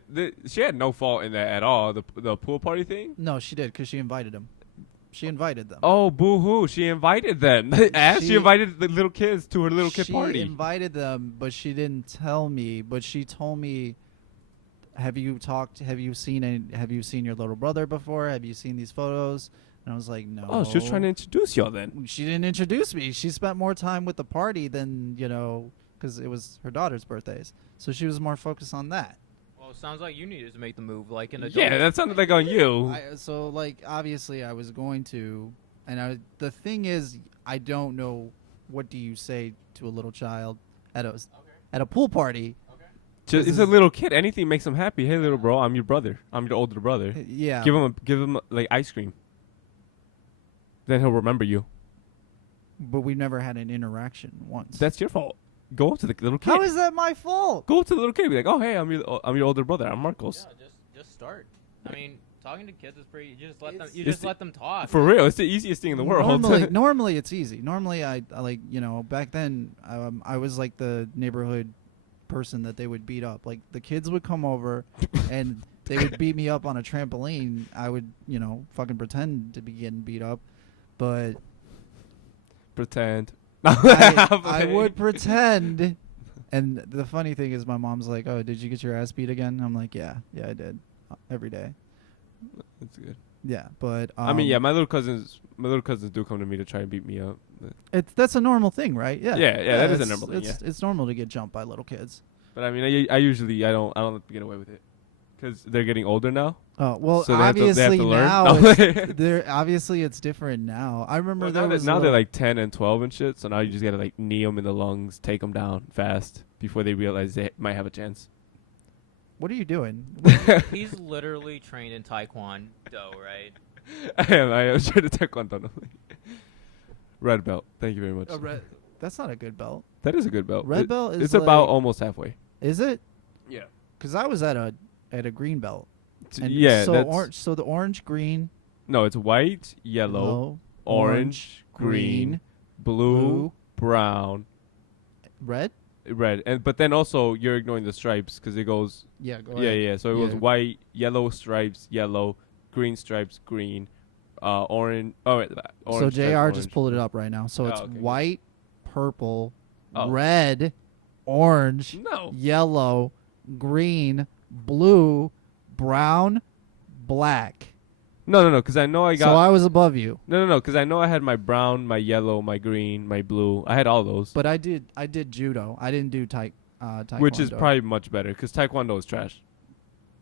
no fault in that at all. The pool party thing. No, she did because she invited them. She invited them. Oh, boo-hoo. She invited them. She invited the little kids to her little kid party. She invited them, but she didn't tell me. But she told me, have you seen your little brother before? Have you seen these photos? And I was like, no. Oh, she was trying to introduce y'all then. She didn't introduce me. She spent more time with the party than, because it was her daughter's birthdays. So she was more focused on that. Well, it sounds like you needed to make the move, like an adult. Yeah, that sounded like on you. Obviously I was going to, and the thing is, I don't know, what do you say to a little child at a pool party? It's a little kid. Anything makes him happy. Hey, little bro, I'm your brother. I'm your older brother. Yeah. Give him like ice cream. Then he'll remember you. But we've never had an interaction once. That's your fault. Go up to the little kid. How is that my fault? Go up to the little kid. Be like, oh hey, I'm your older brother. I'm Marcos. Yeah, just start. I mean, talking to kids is pretty. You just let them talk. For real, it's the easiest thing in the world. Normally it's easy. Normally I like back then I was like the neighborhood person that they would beat up. Like the kids would come over and they would beat me up on a trampoline. I would fucking pretend to be getting beat up, but pretend. I would pretend. And the funny thing is, my mom's like, "Oh, did you get your ass beat again?" I'm like, "Yeah, I did, every day." That's good. Yeah, but I mean, yeah, my little cousins do come to me to try and beat me up. That's a normal thing, right? Yeah. Yeah, that is a normal thing. It's normal to get jumped by little kids. But I mean, I usually don't let them get away with it because they're getting older now. Oh well, so obviously now obviously it's different now. I remember now they're like 10 and 12 and shit. So now you just gotta like knee them in the lungs, take them down fast before they realize they might have a chance. What are you doing? He's literally trained in Taekwondo, right? I am trained in Taekwondo. Red belt. Thank you very much. That's not a good belt. That is a good belt. Red belt is it's about almost halfway. Is it? Yeah. Because I was at a green belt. And yeah. So the orange, green. No, it's white, yellow, orange, green, blue, brown, red. But then also you're ignoring the stripes because it goes. Yeah. Go ahead. Yeah. So it goes white, yellow stripes, yellow, green stripes, green, orange. Orange. So JR orange. just pulled it up right now. So it's okay, white, purple, red, orange, yellow, green, blue, brown, black. No, because I know I got. So I was above you. No, because I know I had my brown, my yellow, my green, my blue. I had all those. But I did judo. I didn't do taekwondo. Which is probably much better because taekwondo is trash.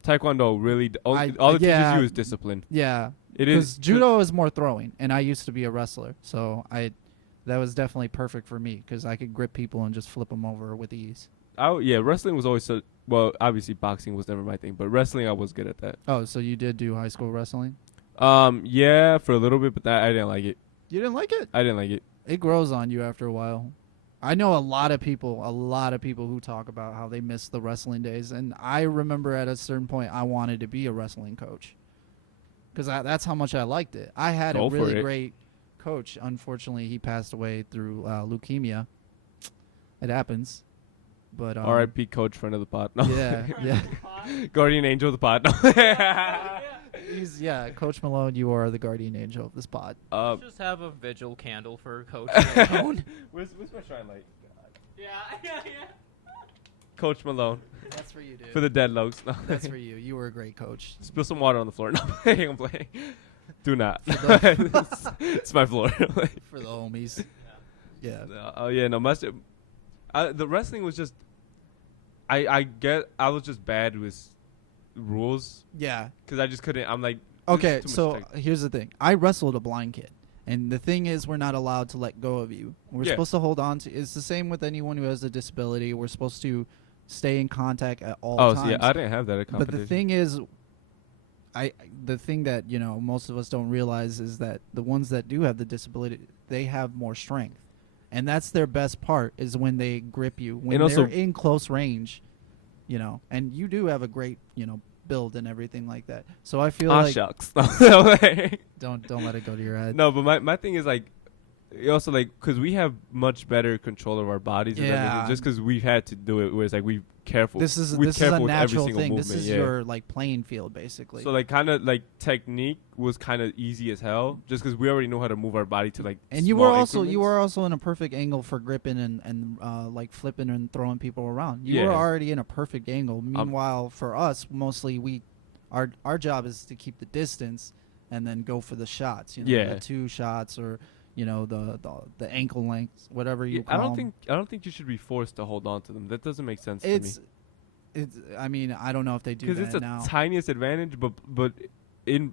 Taekwondo really all it teaches you is discipline. Yeah, it is. Because judo is more throwing, and I used to be a wrestler, so that was definitely perfect for me because I could grip people and just flip them over with ease. Wrestling was always well. Obviously, boxing was never my thing, but wrestling I was good at that. Oh, so you did do high school wrestling? Yeah, for a little bit, but I didn't like it. You didn't like it? I didn't like it. It grows on you after a while. I know a lot of people who talk about how they miss the wrestling days, and I remember at a certain point I wanted to be a wrestling coach because that's how much I liked it. I had a really great coach. Unfortunately, he passed away through leukemia, It happens. But R.I.P. Coach, friend of the pod. No. yeah, yeah. Guardian angel of the pod. No. He's Coach Malone, you are the guardian angel of this pod. Let's just have a vigil candle for Coach Malone. Where's my shrine light? yeah. Coach Malone That's for you, dude. for the deadlokes. No. That's for you. You were a great coach. Spill some water on the floor. No, I'm playing. Do not. For It's my floor. For the homies. Yeah. Oh yeah, no. The wrestling was just. I was just bad with rules Yeah. because I just couldn't. I'm like. Okay, too much so tech- here's the thing. I wrestled a blind kid. And the thing is, we're not allowed to let go of you. We're Yeah. supposed to hold on to. It's the same with anyone who has a disability. We're supposed to stay in contact at all Oh, times. so yeah, I didn't have that at But competition. the thing is, the thing that most of us don't realize is that the ones that do have the disability, they have more strength, and that's their best part is when they grip you when And they're also- in close range, And you do have a great build and everything like that. So I feel like shucks. don't let it go to your head. No, but my thing is like, also like, because we have much better control of our bodies and Yeah. everything, just because we've had to do it. Where it's like we're careful. This is we're a careful with every natural single thing. movement. This is yeah. your like playing field basically. So like kind of like technique was kind of easy as hell, just because we already know how to move our body to like. and you small were also increments. in a perfect angle for gripping and like flipping and throwing people around. You were Yeah. already in a perfect angle. Meanwhile, for us, mostly our job is to keep the distance and then go for the shots. Yeah. The 2 shots or the ankle length, whatever you Yeah, call I don't them. think you should be forced to hold on to them. That doesn't make sense to me. It's. I mean, I don't know if they do Because that it's the now. tiniest advantage, but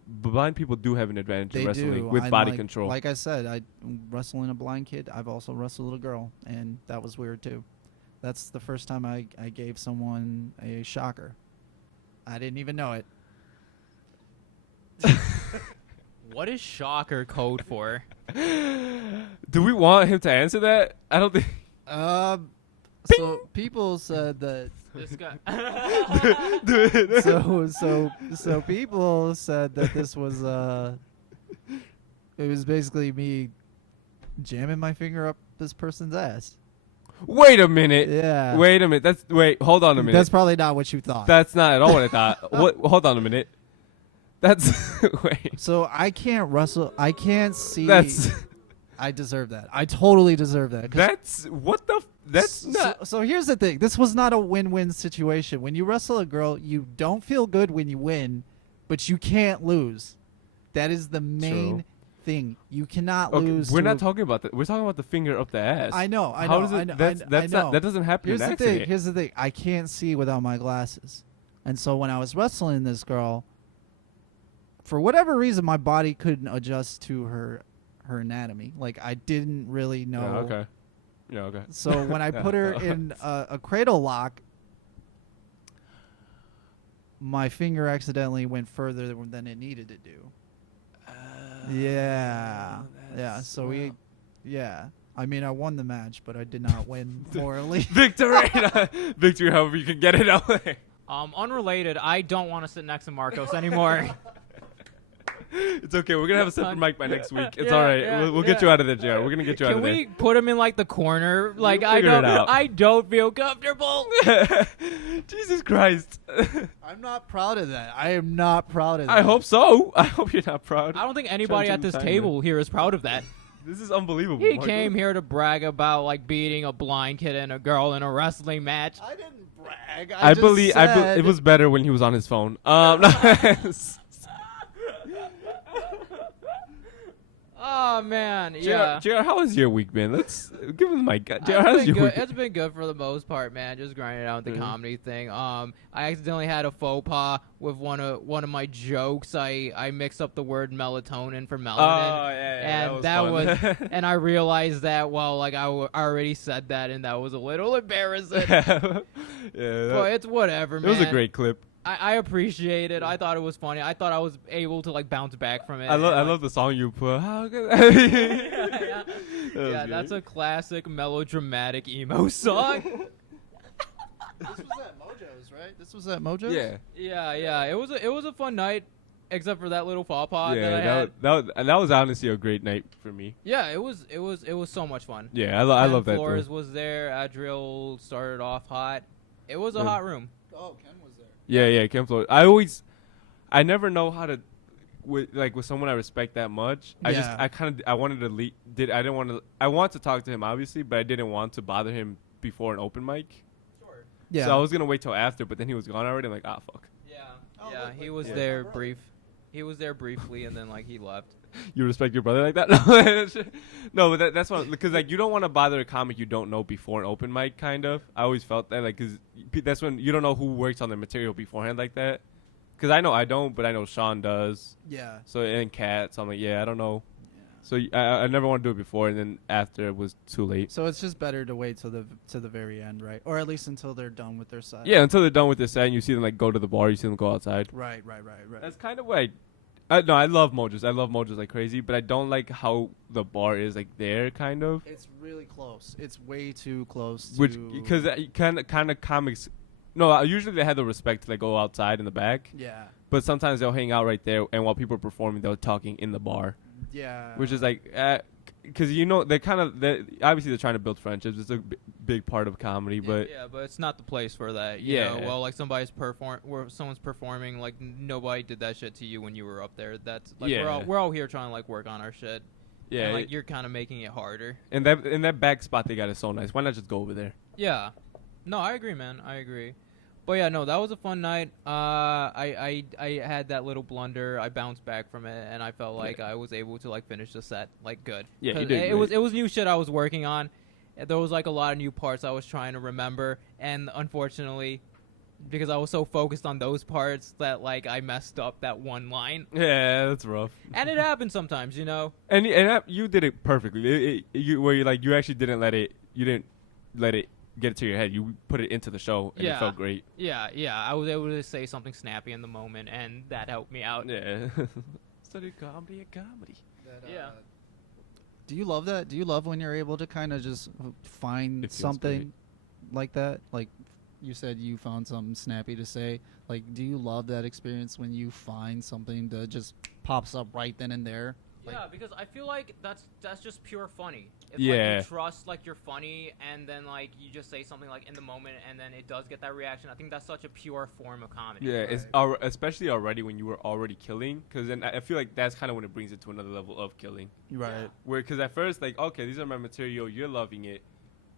blind people do have an advantage They in wrestling do. with I'm body like, control. Like I said, I wrestling a blind kid. I've also wrestled a girl, and that was weird too. That's the first time I gave someone a shocker. I didn't even know it. What is shocker code for? Do we want him to answer that? I don't think. So people said that. This guy. Do it. So people said that this was it was basically me jamming my finger up this person's ass. Wait a minute. Yeah. Wait a minute. Hold on a minute. That's probably not what you thought. That's not at all what I thought. Hold on a minute. That's wait. So I can't wrestle. I can't see. That's I deserve that. I totally deserve that. 'Cause that's what the. That's not. So here's the thing. This was not a win-win situation. When you wrestle a girl, you don't feel good when you win, but you can't lose. That is the main True. thing. You cannot Okay, lose. we're to not a- talking about that. We're talking about the finger up the ass. I know. How does it? I know. That's I know. not. That doesn't happen Here's in the accident. thing. Here's the thing. I can't see without my glasses, and so when I was wrestling this girl, for whatever reason, my body couldn't adjust to her anatomy. Like I didn't really know. Yeah, okay. Yeah. Okay. So when I put her in a cradle lock, my finger accidentally went further than it needed to do. Yeah. So I mean, I won the match, but I did not win morally. Victory. Victory. However you can get it out there. Unrelated, I don't want to sit next to Marcos anymore. It's okay. We're gonna have a separate mic by next week. It's Yeah, all right. yeah, We'll get you out of there, JR. We're gonna get you out Can of there. we put him in like the corner? Like figure it out. I don't feel comfortable. Jesus Christ. I'm not proud of that. I am not proud of that. I hope so. I hope you're not proud. I don't think anybody Trying at to this time table here is proud of that. This is unbelievable. He Marco. came here to brag about like beating a blind kid and a girl in a wrestling match. I didn't brag. I believe it was better when he was on his phone. Oh man, yeah. JR, how has your week been? Let's give him the mic. JR, It's how's been your good. week? It's been good for the most part, man. Just grinding out the Mhm. comedy thing. I accidentally had a faux pas with one of my jokes. I mixed up the word melatonin for melanin. Oh yeah, And that was fun. and I realized that I already said that, and that was a little embarrassing. yeah, But it's whatever, it man. was a great clip. I appreciate it. I thought it was funny. I thought I was able to like bounce back from it. I and, love the song you put. How good? yeah, That was that's good. a classic melodramatic emo song. This was at Mojo's, right? This was at Mojo's. Yeah. Yeah. It was a fun night. except for that little faux pas Yeah, that I had. that was honestly a great night for me. Yeah, it was so much fun. Yeah, I love that. Flores Though. was there. Adriel started off hot. It was a Yeah. hot room. Oh, Ken was there. Yeah, Kim Flores. I never know how to, with someone I respect that much. Yeah. I wanted to I want to talk to him obviously, but I didn't want to bother him before an open mic. Sure. Yeah. So I was gonna wait till after, but then he was gone already. I'm like, ah, fuck. Yeah. Oh, Yeah, look, he like, was yeah. there Right. brief. He was there briefly, and then like he left. You respect your brother like that? No, but that's what, because like you don't want to bother a comic you don't know before an open mic. Kind of. I always felt that, like, because that's when you don't know who works on the material beforehand like that. Because I know I don't, but I know Sean does. Yeah. So and Kat, so I'm like, yeah, I don't know. Yeah. So I never want to do it before, and then after it was too late. So it's just better to wait till the very end, right? Or at least until they're done with their set. Yeah, until they're done with the set, and you see them like go to the bar, you see them go outside. Right. That's kind of what no, I love Mojos. I love Mojos like crazy, but I don't like how the bar is like there, kind of. It's really close. It's way too close. Which because kind of comics. No, usually they have the respect to like go outside in the back, Yeah. but sometimes they'll hang out right there, and while people are performing, they're talking in the bar, Yeah. which is like, because they're obviously they're trying to build friendships. It's a big part of comedy, but yeah, but it's not the place for that. You Yeah. know, well, like where someone's performing, like nobody did that shit to you when you were up there. That's like Yeah. we're all here trying to like work on our shit. yeah, And, like you're kind of making it harder. and that back spot they got is so nice. Why not just go over there? Yeah. No, I agree, man. I agree. But yeah, no, that was a fun night. I had that little blunder. I bounced back from it, and I felt like I was able to like finish the set like good. Yeah, you 'Cause did It great. was new shit I was working on. There was like a lot of new parts I was trying to remember, and unfortunately, because I was so focused on those parts that like I messed up that one line. Yeah, that's rough. And it happens sometimes, you know. And you did it perfectly. You actually didn't let it get it to your head. You put it into the show, and Yeah. it felt great. Yeah. I was able to say something snappy in the moment, and that helped me out. Yeah. Studied comedy and comedy. Yeah. Do you love that? Do you love when you're able to kind of just find It feels something like that? Like you said, you found something snappy to say. Like, do you love that experience when you find something that just pops up right then and there? Yeah, because I feel like that's just pure funny. If, Yeah. like, you trust like you're funny, and then like you just say something like in the moment, and then it does get that reaction. I think that's such a pure form of comedy. Yeah, it's especially already when you were already killing, because then I feel like that's kind of when it brings it to another level of killing. Right. Where, because at first, like, okay, these are my material, you're loving it,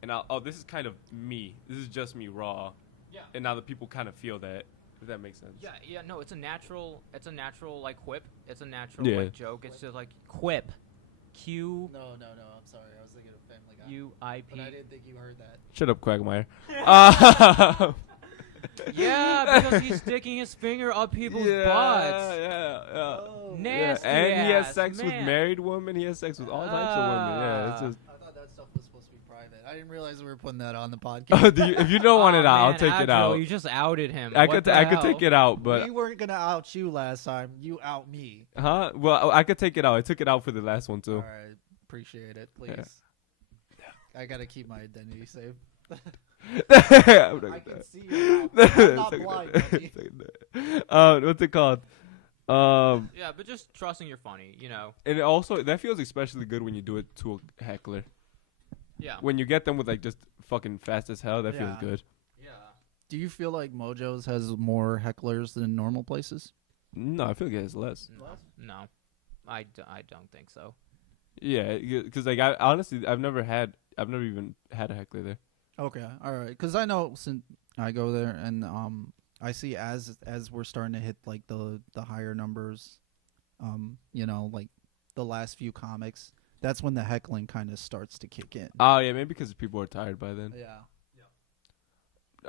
and this is kind of me. This is just me raw. Yeah. And now the people kind of feel that. If that makes sense. Yeah. No, it's a natural like quip. It's a natural Yeah. like joke. It's just like quip. Q No, I'm sorry. I was thinking of Family Guy. U I P. didn't think you heard that. Shut up, Quagmire. Yeah, because he's sticking his finger up people's butts. Yeah. Oh. Nasty And he has ass, sex with man. married women. He has sex with all types of women. Yeah, it's just. I thought that stuff was supposed to be private. I didn't realize we were putting that on the Oh, podcast. if you don't want Aw, it out, I'll man, take it Adriel, out. You just outed him. I What could the I could hell? take it out, but we weren't gonna out you last time. You out me. huh? Well, I could take it out. I took it out for the last one All too. right, appreciate it, please. I gotta keep my identity safe. I can see you now. I'm not blind, buddy. What's it called? Yeah, but just trusting you're funny, you know. And it also that feels especially good when you do it to a heckler. Yeah. When you get them with like just fucking fast as hell, that feels Yeah. good. Yeah. Do you feel like Mojo's has more hecklers than normal places? No, I feel like it's less. No. I don't think so. Yeah, because like I honestly I've never even had a heckler there. Okay, all right. Because I know since I go there and I see as we're starting to hit like the higher numbers, you know, like the last few comics, that's when the heckling kind of starts to kick in. Oh yeah, maybe because people are tired by then. Yeah.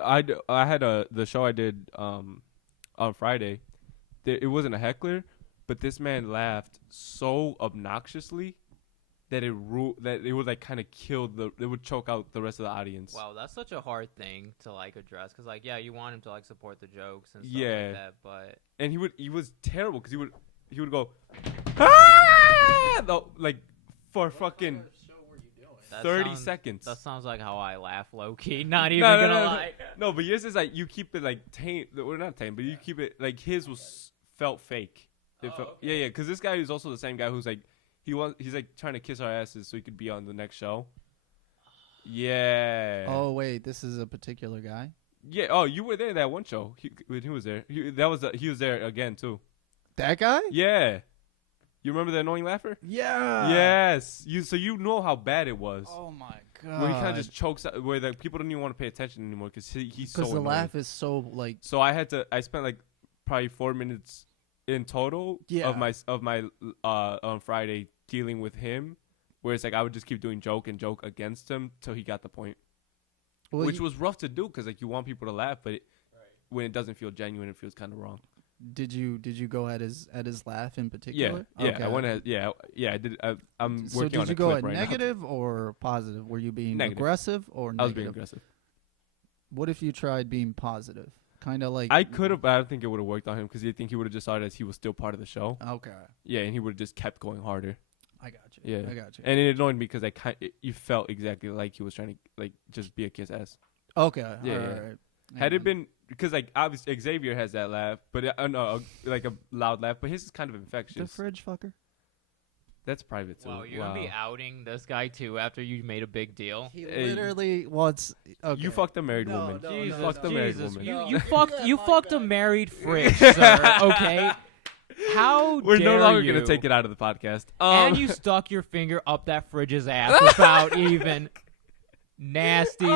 I had the show I did on Friday. It wasn't a heckler, but this man laughed so obnoxiously that it would like kind of kill it would choke out the rest of the audience. Wow, that's such a hard thing to like address because like yeah, you want him to like support the jokes and stuff Yeah. like that, but And he was terrible because he would go ah! Like for fucking that 30 sounds- seconds. That sounds like how I laugh low key. Not even No, gonna lie. No, but yours is like you keep it like tame. Well, not tame, but you keep it like his felt fake. Yeah, because this guy is also the same guy who's like, he's like trying to kiss our asses so he could be on the next show. Yeah. Oh wait, this is a particular guy. Yeah. Oh, you were there that one show. When he was there. He was there again too. That guy? Yeah. You remember the annoying laugher? Yeah. Yes. So you know how bad it was. Oh my god. Where he kind of just chokes out, where the people don't even want to pay attention anymore because he's so because the annoying. laugh is so like. So I spent like probably 4 minutes in total of my on Friday dealing with him, where it's like I would just keep doing joke against him till he got the point, which was rough to do because like you want people to laugh, but when it doesn't feel genuine, it feels kind of wrong. Did you go at his laugh in particular? Yeah, Okay. I went at I did. I'm So working on did you a go clip at right negative or positive? Were you being Negative. aggressive or negative? now. I was being aggressive. What if you tried being positive? Kind of like I could have, but I don't think it would have worked on him because I think he would have just saw it as he was still part of the show. Okay, Yeah, and he would have just kept going harder. I got you. Yeah, I got you. And it annoyed me because you felt exactly like he was trying to like just be a kiss ass. Okay, Yeah, all yeah. right. Had it been because like obviously Xavier has that laugh, but no, like a loud laugh, but his is kind of infectious. the fridge fucker. That's private too. Wow, you're gonna be outing this guy too after you made a big deal. He Hey, literally wants. Okay. You fucked a married No, woman. no, Jesus, fucked a married Jesus, woman. you fucked a married fridge, sir. Okay, how We're dare no longer you? gonna take it out of the podcast. And you stuck your finger up that fridge's ass without even nasty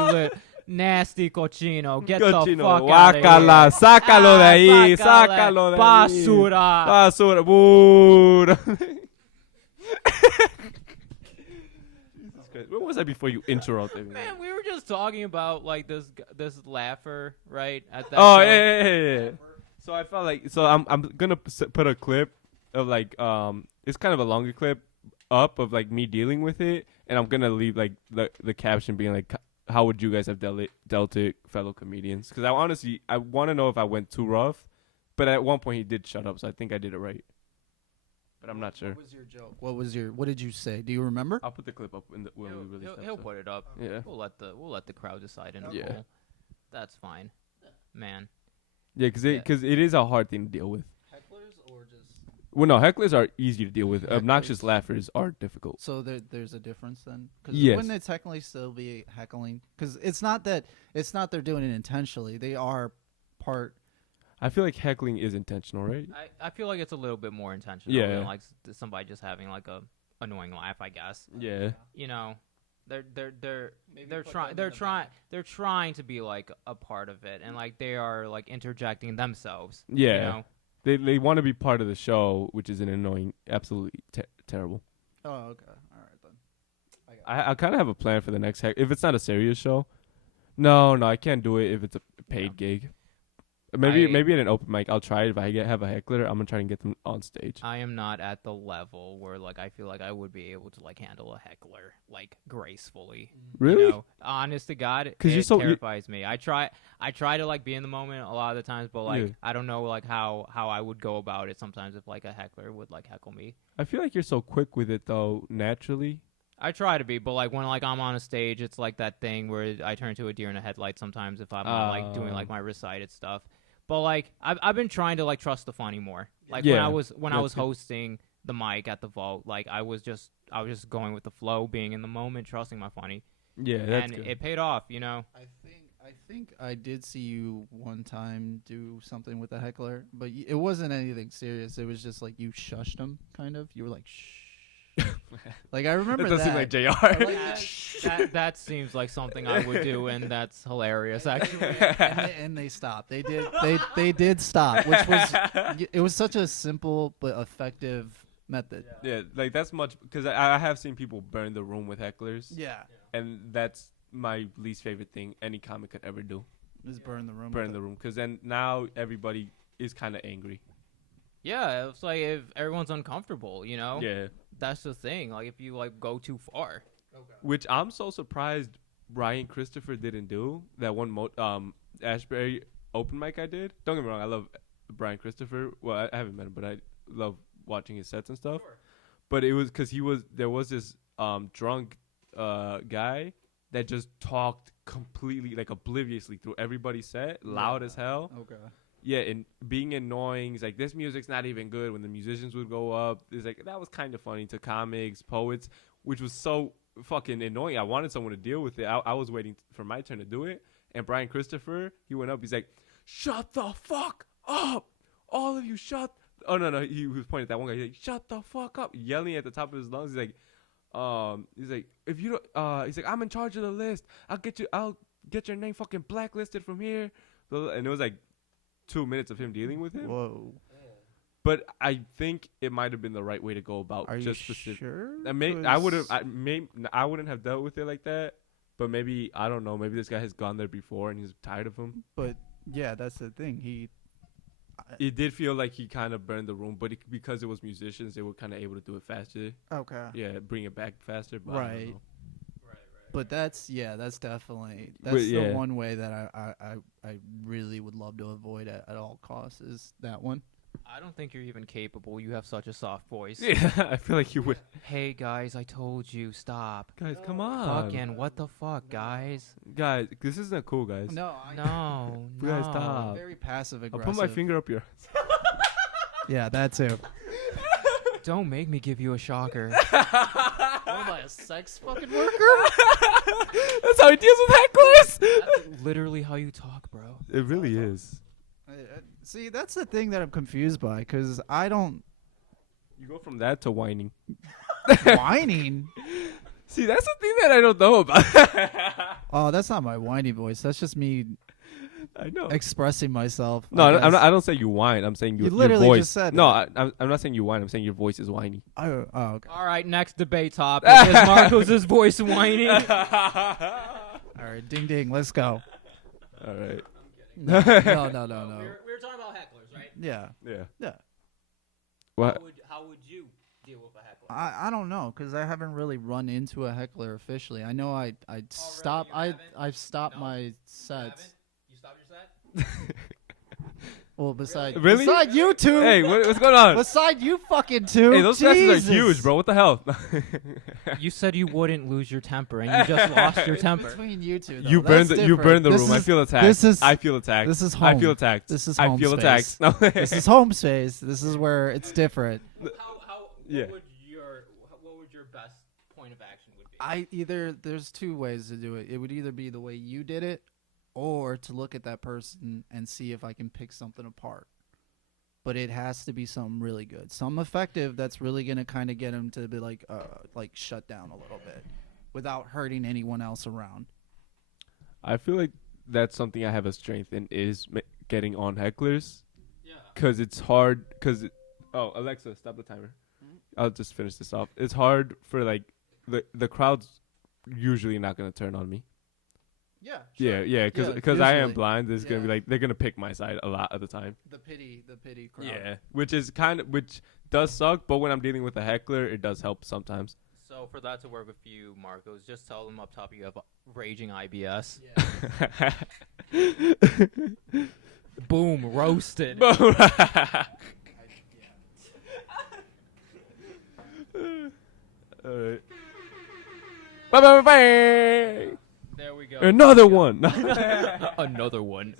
cochino. Get the fuck out of Guácala, here. sácalo de ahí, Sácala, sácalo de basura. ahí. Basura, basura. Jesus Christ. Where was I before you interrupted me? Man, we were just talking about like this laugher, right? At that Oh show. yeah. So I felt like I'm gonna put a clip of like it's kind of a longer clip up of like me dealing with it, and I'm gonna leave like the caption being like, how would you guys have dealt it, fellow comedians? Because I want to know if I went too rough, but at one point he did shut up, so I think I did it right. But I'm not sure. What was your joke? What did you say? Do you remember? I'll put the clip up when we release that. He'll put it up. Yeah. We'll let the crowd decide in a Yeah. poll. That's fine, man. Yeah, because it is a hard thing to deal with. Hecklers or just Well, no, hecklers are easy to deal with. Hecklers. Obnoxious laughers are difficult. so there's a difference then? Because Yes. wouldn't it technically still be heckling? Because it's not they're doing it intentionally. They are part. I feel like heckling is intentional, right? I feel like it's a little bit more intentional Yeah. than like somebody just having like a annoying laugh. I guess Yeah. you know they're trying to be like a part of it, and like they are like interjecting themselves. Yeah. You know? They want to be part of the show, which is an annoying, absolutely terrible. Oh, okay. All right then. I kind of have a plan for the next if it's not a serious show. No, I can't do it if it's a paid gig. Maybe at an open mic, I'll try it. If I have a heckler, I'm gonna try and get them on stage. I am not at the level where like I feel like I would be able to like handle a heckler like gracefully. Really? You know? Honest to God, 'Cause it you're terrifies me. I try to like be in the moment a lot of the times, but like Yeah. I don't know like how I would go about it sometimes if like a heckler would like heckle me. I feel like you're so quick with it though, naturally. I try to be, but like when like I'm on a stage, it's like that thing where I turn to a deer in a headlight sometimes if I'm like doing like my recited stuff. But like I've been trying to like trust the funny more. Like Yeah, when I was good. hosting the mic at the vault, like I was just going with the flow, being in the moment, trusting my funny, Yeah, that's and good. it paid off. You know. I think I did see you one time do something with a heckler, but it wasn't anything serious. It was just like you shushed him, kind of. You were like, shh. Like I remember that does seem that. like JR. I like That seems like something I would do, and that's hilarious, actually. and they stopped. They did stop, which was it was such a simple but effective method. Yeah, like that's much because I have seen people burn the room with hecklers. Yeah, And that's my least favorite thing any comic could ever do. just burn the room. Burn the room. Because then now everybody is kind of angry. Yeah, it's like if everyone's uncomfortable, you know. Yeah. That's the thing. Like if you like go too far. Which I'm so surprised Brian Christopher didn't do. That one Ashbury open mic I did. Don't get me wrong, I love Brian Christopher. Well, I haven't met him, but I love watching his sets and stuff. Sure. But it was because there was this drunk guy that just talked completely like obliviously through everybody's set, loud as hell. Okay. yeah, and being annoying. He's like, this music's not even good. When the musicians would go up, it's like that was kind of funny to comics, poets, which was so fucking annoying. I wanted someone to deal with it. I was waiting for my turn to do it. And Brian Christopher, he went up. He's like, shut the fuck up, all of you, shut. Oh no, he was pointing at that one guy. He's like, shut the fuck up, yelling at the top of his lungs. He's like, if you don't, he's like, I'm in charge of the list. I'll get your name fucking blacklisted from here. And it was like 2 minutes of him dealing with him. Whoa. But I think it might have been the right way to go about. Are you just specific. sure? I wouldn't have dealt with it like that. But maybe, I don't know. Maybe this guy has gone there before and he's tired of him. But yeah, that's the thing. It did feel like he kind of burned the room, but because it was musicians, they were kind of able to do it faster. Okay. Yeah, bring it back faster. But Right. I don't know. But that's definitely But the yeah. one way that I really would love to avoid at all costs is that one. I don't think you're even capable. You have such a soft voice. Yeah, I feel like you would. Hey guys, I told you, stop. Guys, come on. Fucking what the fuck, guys? Guys, this isn't cool, guys. No, No, You guys no. stop. very passive I'll aggressive. put my finger up your. Yeah, that too. Don't make me give you a shocker. What am I, a sex fucking worker? That's how he deals with hecklers. That's literally how you talk, bro. It really is. See, that's the thing that I'm confused by, because I don't You go from that to whining. whining. See, that's the thing that I don't know about. Oh, that's not my whiny voice. That's just me I know. expressing myself. No, I I'm not, guess. I don't say you whine. I'm saying You your literally voice. just said no, it. I'm not saying you whine. I'm saying your voice is whiny. Oh, okay. All right, next debate topic. Is Marcos' voice whining? All right, ding ding, let's go. All right. No. We were talking about hecklers, right? Yeah, Yeah. yeah. What? How would you deal with a heckler? I don't know, because I haven't really run into a heckler officially. I know I've stopped you haven't? No? my You sets. You stopped your set? Well, beside Really? beside you two, Hey, what's going on? beside you fucking two. Hey, those glasses Jesus. are huge, bro. What the hell? You said you wouldn't lose your temper, and you just lost your temper. Between you two, though, You that's burned the different. room. This I is- feel attacked. This is I feel attacked. this is I home. feel attacked. This is I home feel space. attacked. No. This is home space. This is where it's different. Yeah. What would your best point of action would be? There's two ways to do it. It would either be the way you did it, or to look at that person and see if I can pick something apart. But it has to be something really good, something effective that's really gonna kind of get him to be like shut down a little bit, without hurting anyone else around. I feel like that's something I have a strength in is getting on hecklers. Yeah. Cause it's hard. Oh, Alexa, stop the timer. I'll just finish this off. It's hard for like the crowd's usually not gonna turn on me. Yeah. Yeah. Because I am usually. blind. There's gonna be Yeah. like they're gonna pick my side a lot of the time. The pity crowd. Yeah, which does suck. But when I'm dealing with a heckler, it does help sometimes. So for that to work with you, Marcos, just tell them up top you have raging IBS. Boom, roasted. All right. Bye bye bye. There we go. Another one. Another one.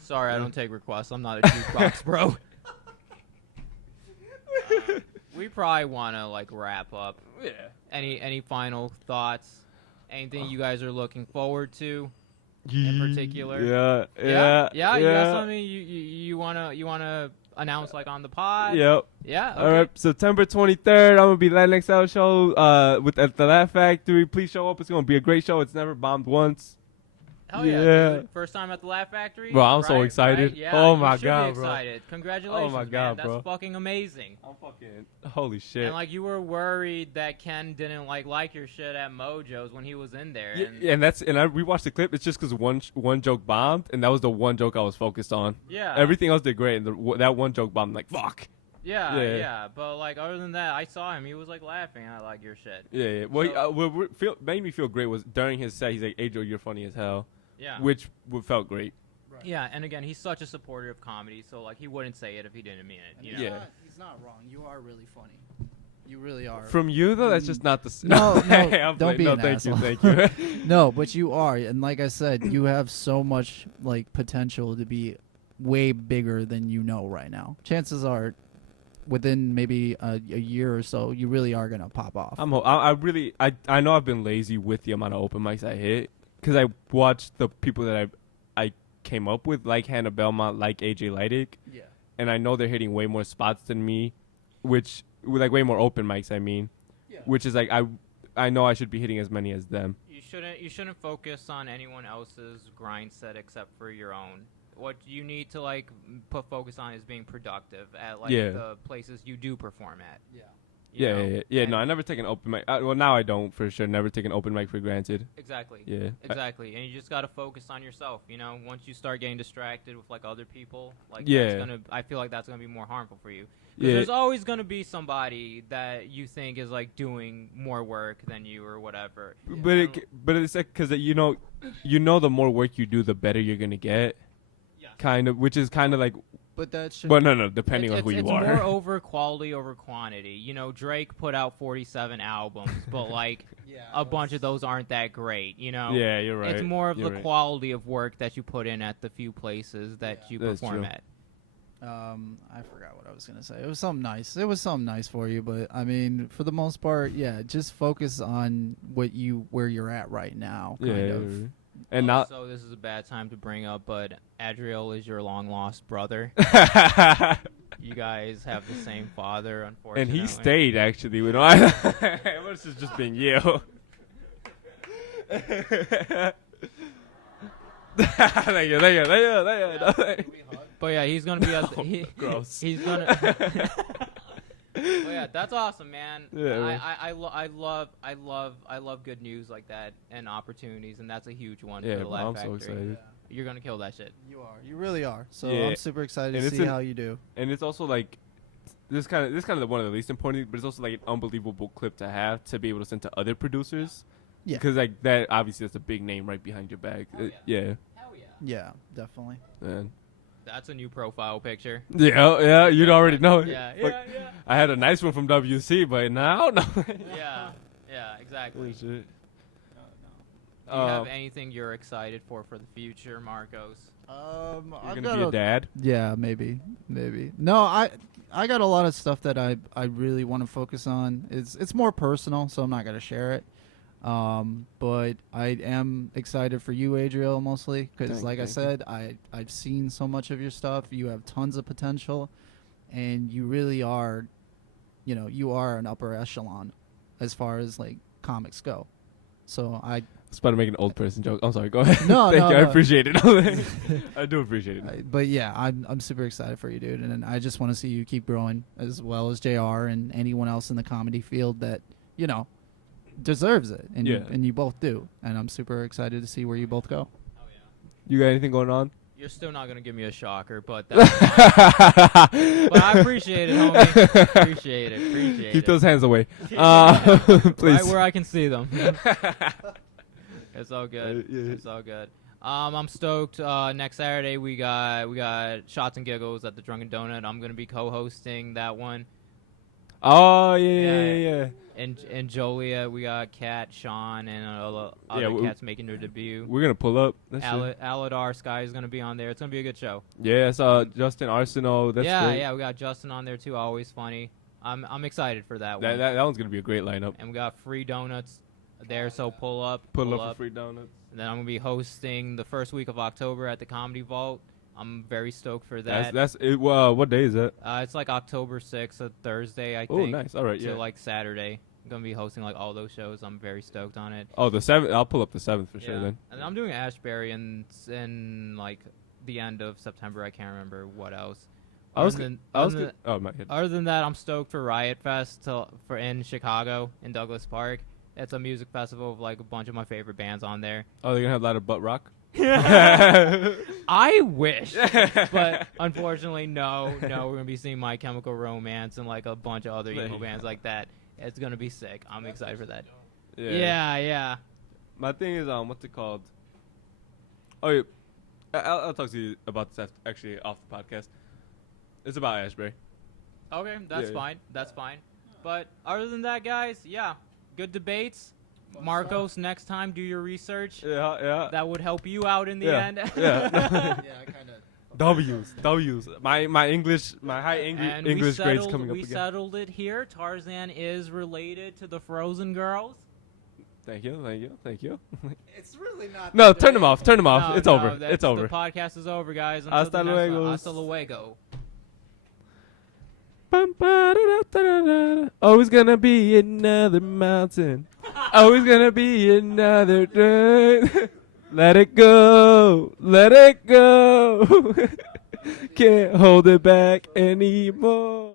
Sorry, I don't take requests. I'm not a jukebox, bro. We probably want to like wrap up. Yeah. Any final thoughts? Anything you guys are looking forward to in particular? Yeah. You got something you wanna announce like on the pod? Yep. Yeah. Okay. All right, September 23rd, I'm gonna be Latin XL show at the Laugh Factory. Please show up. It's gonna be a great show. It's never bombed once. Hell yeah, Yeah. dude. First time at the Laugh Factory. Bro, I'm so right? excited. Right? Yeah, Oh you my should God, be bro. excited. Congratulations, Oh my God, man. bro. That's fucking amazing. I'm fucking holy shit. And like you were worried that Ken didn't like your shit at Mojo's when he was in there. Yeah, And and I rewatched the clip. It's just because one joke bombed, and that was the one joke I was focused on. yeah. Everything else did great, and that one joke bombed. I'm like, fuck. Yeah, Yeah. yeah. But like other than that, I saw him. He was like laughing at like your shit. Yeah. Well, So- what made me feel great was during his set, he's like, "Hey Joe, you're funny as hell," Yeah. which felt great. Yeah, and again, he's such a supporter of comedy, so like he wouldn't say it if he didn't mean it. You know? Yeah. He's not wrong. You are really funny. You really are. From you though, that's just not the. No, I'm don't playing. be No, an thank asshole. you, thank you. No, but you are, and like I said, you have so much like potential to be way bigger than you know right now. Chances are, within maybe a year or so, you really are gonna pop off. I really I know I've been lazy with the amount of open mics I hit because I watched the people that I came up with, like Hannah Belmont, like AJ Leidig, Yeah. and I know they're hitting way more spots than me, which with like way more open mics. I mean, Yeah. which is like I know I should be hitting as many as them. You shouldn't focus on anyone else's grind set except for your own. What you need to like put focus on is being productive at like Yeah. the places you do perform at. Yeah. you Yeah, know? yeah, yeah. No, And- I never take an open mic. Well, now I don't for sure. Never take an open mic for granted. Exactly. Yeah. Exactly. And you just got to focus on yourself, you know? Once you start getting distracted with like other people, like Yeah. I feel like that's going to be more harmful for you. Because Yeah. there's always going to be somebody that you think is like doing more work than you or whatever. But it's like because you know the more work you do, the better you're gonna get. Yes. Kind of, which is kind of like, But that should. well, no, depending on who it's you are. more over quality over quantity. You know, Drake put out 47 albums, but like a bunch of those aren't that great, you know? Yeah, you're right. It's more of You're the right. quality of work that you put in at the few places that you That's perform true. at. I forgot what I was gonna say. It was something nice. It was something nice for you, but I mean, for the most part, yeah, just focus on where you're at right now. Yeah, Kind yeah, of. yeah. And not. So this is a bad time to bring up, but Adriel is your long lost brother. You guys have the same father, And unfortunately. he stayed actually. We don't. It was just being you. Thank you. But yeah, he's gonna be. Gross. He's gonna. Well, yeah, that's awesome, man. Yeah. I love good news like that and opportunities, and that's a huge one Yeah, for the bro, Laugh I'm so Factory. excited. You're gonna kill that shit. You are. You really are. So Yeah. I'm super excited And to it's see an- how you do. And it's also like this kind of one of the least important, but it's also like an unbelievable clip to have to be able to send to other producers. Yeah. Because like that, obviously, that's a big name right behind your back. Oh, Yeah. Hell yeah. Yeah, definitely. Man. That's a new profile picture. Yeah, you'd already know. Yeah, Like, yeah. I had a nice one from WC, but now, no. Yeah, exactly. Holy shit. Do you have anything you're excited for the future, Marcos? You're I've gonna be a dad. Yeah, maybe. No, I got a lot of stuff that I really want to focus on. It's more personal, so I'm not gonna share it. But I am excited for you, Adriel, mostly because, like I said, I've seen so much of your stuff. You have tons of potential, and you really are, you are an upper echelon as far as like comics go. So I was about to make an old person joke. I'm sorry. Go ahead. No, Thank no, you. I no. appreciate it. I do appreciate it. But yeah, I'm super excited for you, dude, and I just want to see you keep growing as well as JR and anyone else in the comedy field that deserves it, and Yeah. you both do, and I'm super excited to see where you both go. Oh yeah. You got anything going on? You're still not gonna give me a shocker, but that's fine. But I appreciate it, homie. Appreciate it. Keep those hands away. Please. Right where I can see them. It's all good. Yeah. It's all good. I'm stoked. Next Saturday we got Shots and Giggles at the Drunken Donut. I'm gonna be co-hosting that one. Oh yeah. And Joliet, we got Kat, Sean, and other Yeah, cats making their debut. We're gonna pull up. That's Aladar Sky is gonna be on there. It's gonna be a good show. Yeah, I saw Justin Arsenault. That's great. Yeah. We got Justin on there too. Always funny. I'm excited for that That, one. that one's gonna be a great lineup. And we got free donuts there, so pull up. Pull up for free donuts. And then I'm gonna be hosting the first week of October at the Comedy Vault. I'm very stoked for that. That's it. What day is that? It's like October 6th, a Thursday, I Oh, think. nice. All right, to yeah. like Saturday. I'm gonna be hosting like all those shows. I'm very stoked on it. Oh, the 7th. I'll pull up the 7th for sure then. And I'm doing Ashbury in like the end of September. I can't remember what else. Oh my head. Other than that, I'm stoked for Riot Fest for in Chicago in Douglas Park. It's a music festival with like a bunch of my favorite bands on there. Oh, they're gonna have a lot of butt rock. I wish, but unfortunately, no. We're gonna be seeing My Chemical Romance and like a bunch of other emo bands like that. It's gonna be sick. I'm excited for that. Yeah. My thing is, what's it called? Oh, yeah. I'll talk to you about this actually off the podcast. It's about Ashbury. Okay, that's Yeah. fine. That's fine. But other than that, guys, yeah, good debates. Marcos, next time do your research. Yeah. That would help you out in the Yeah. end. Yeah. Yeah, I kind of. W's. My English, my high And English we grades settled, coming up we again. settled it here. Tarzan is related to the Frozen girls. Thank you. It's really not. No, that turn them off. Turn them off. No, it's no, over. that's- It's over. The podcast is over, guys. Until Hasta the next one. luego. Hasta luego. Always gonna be another mountain. Always gonna be another day. Let it go. Let it go. Can't hold it back anymore.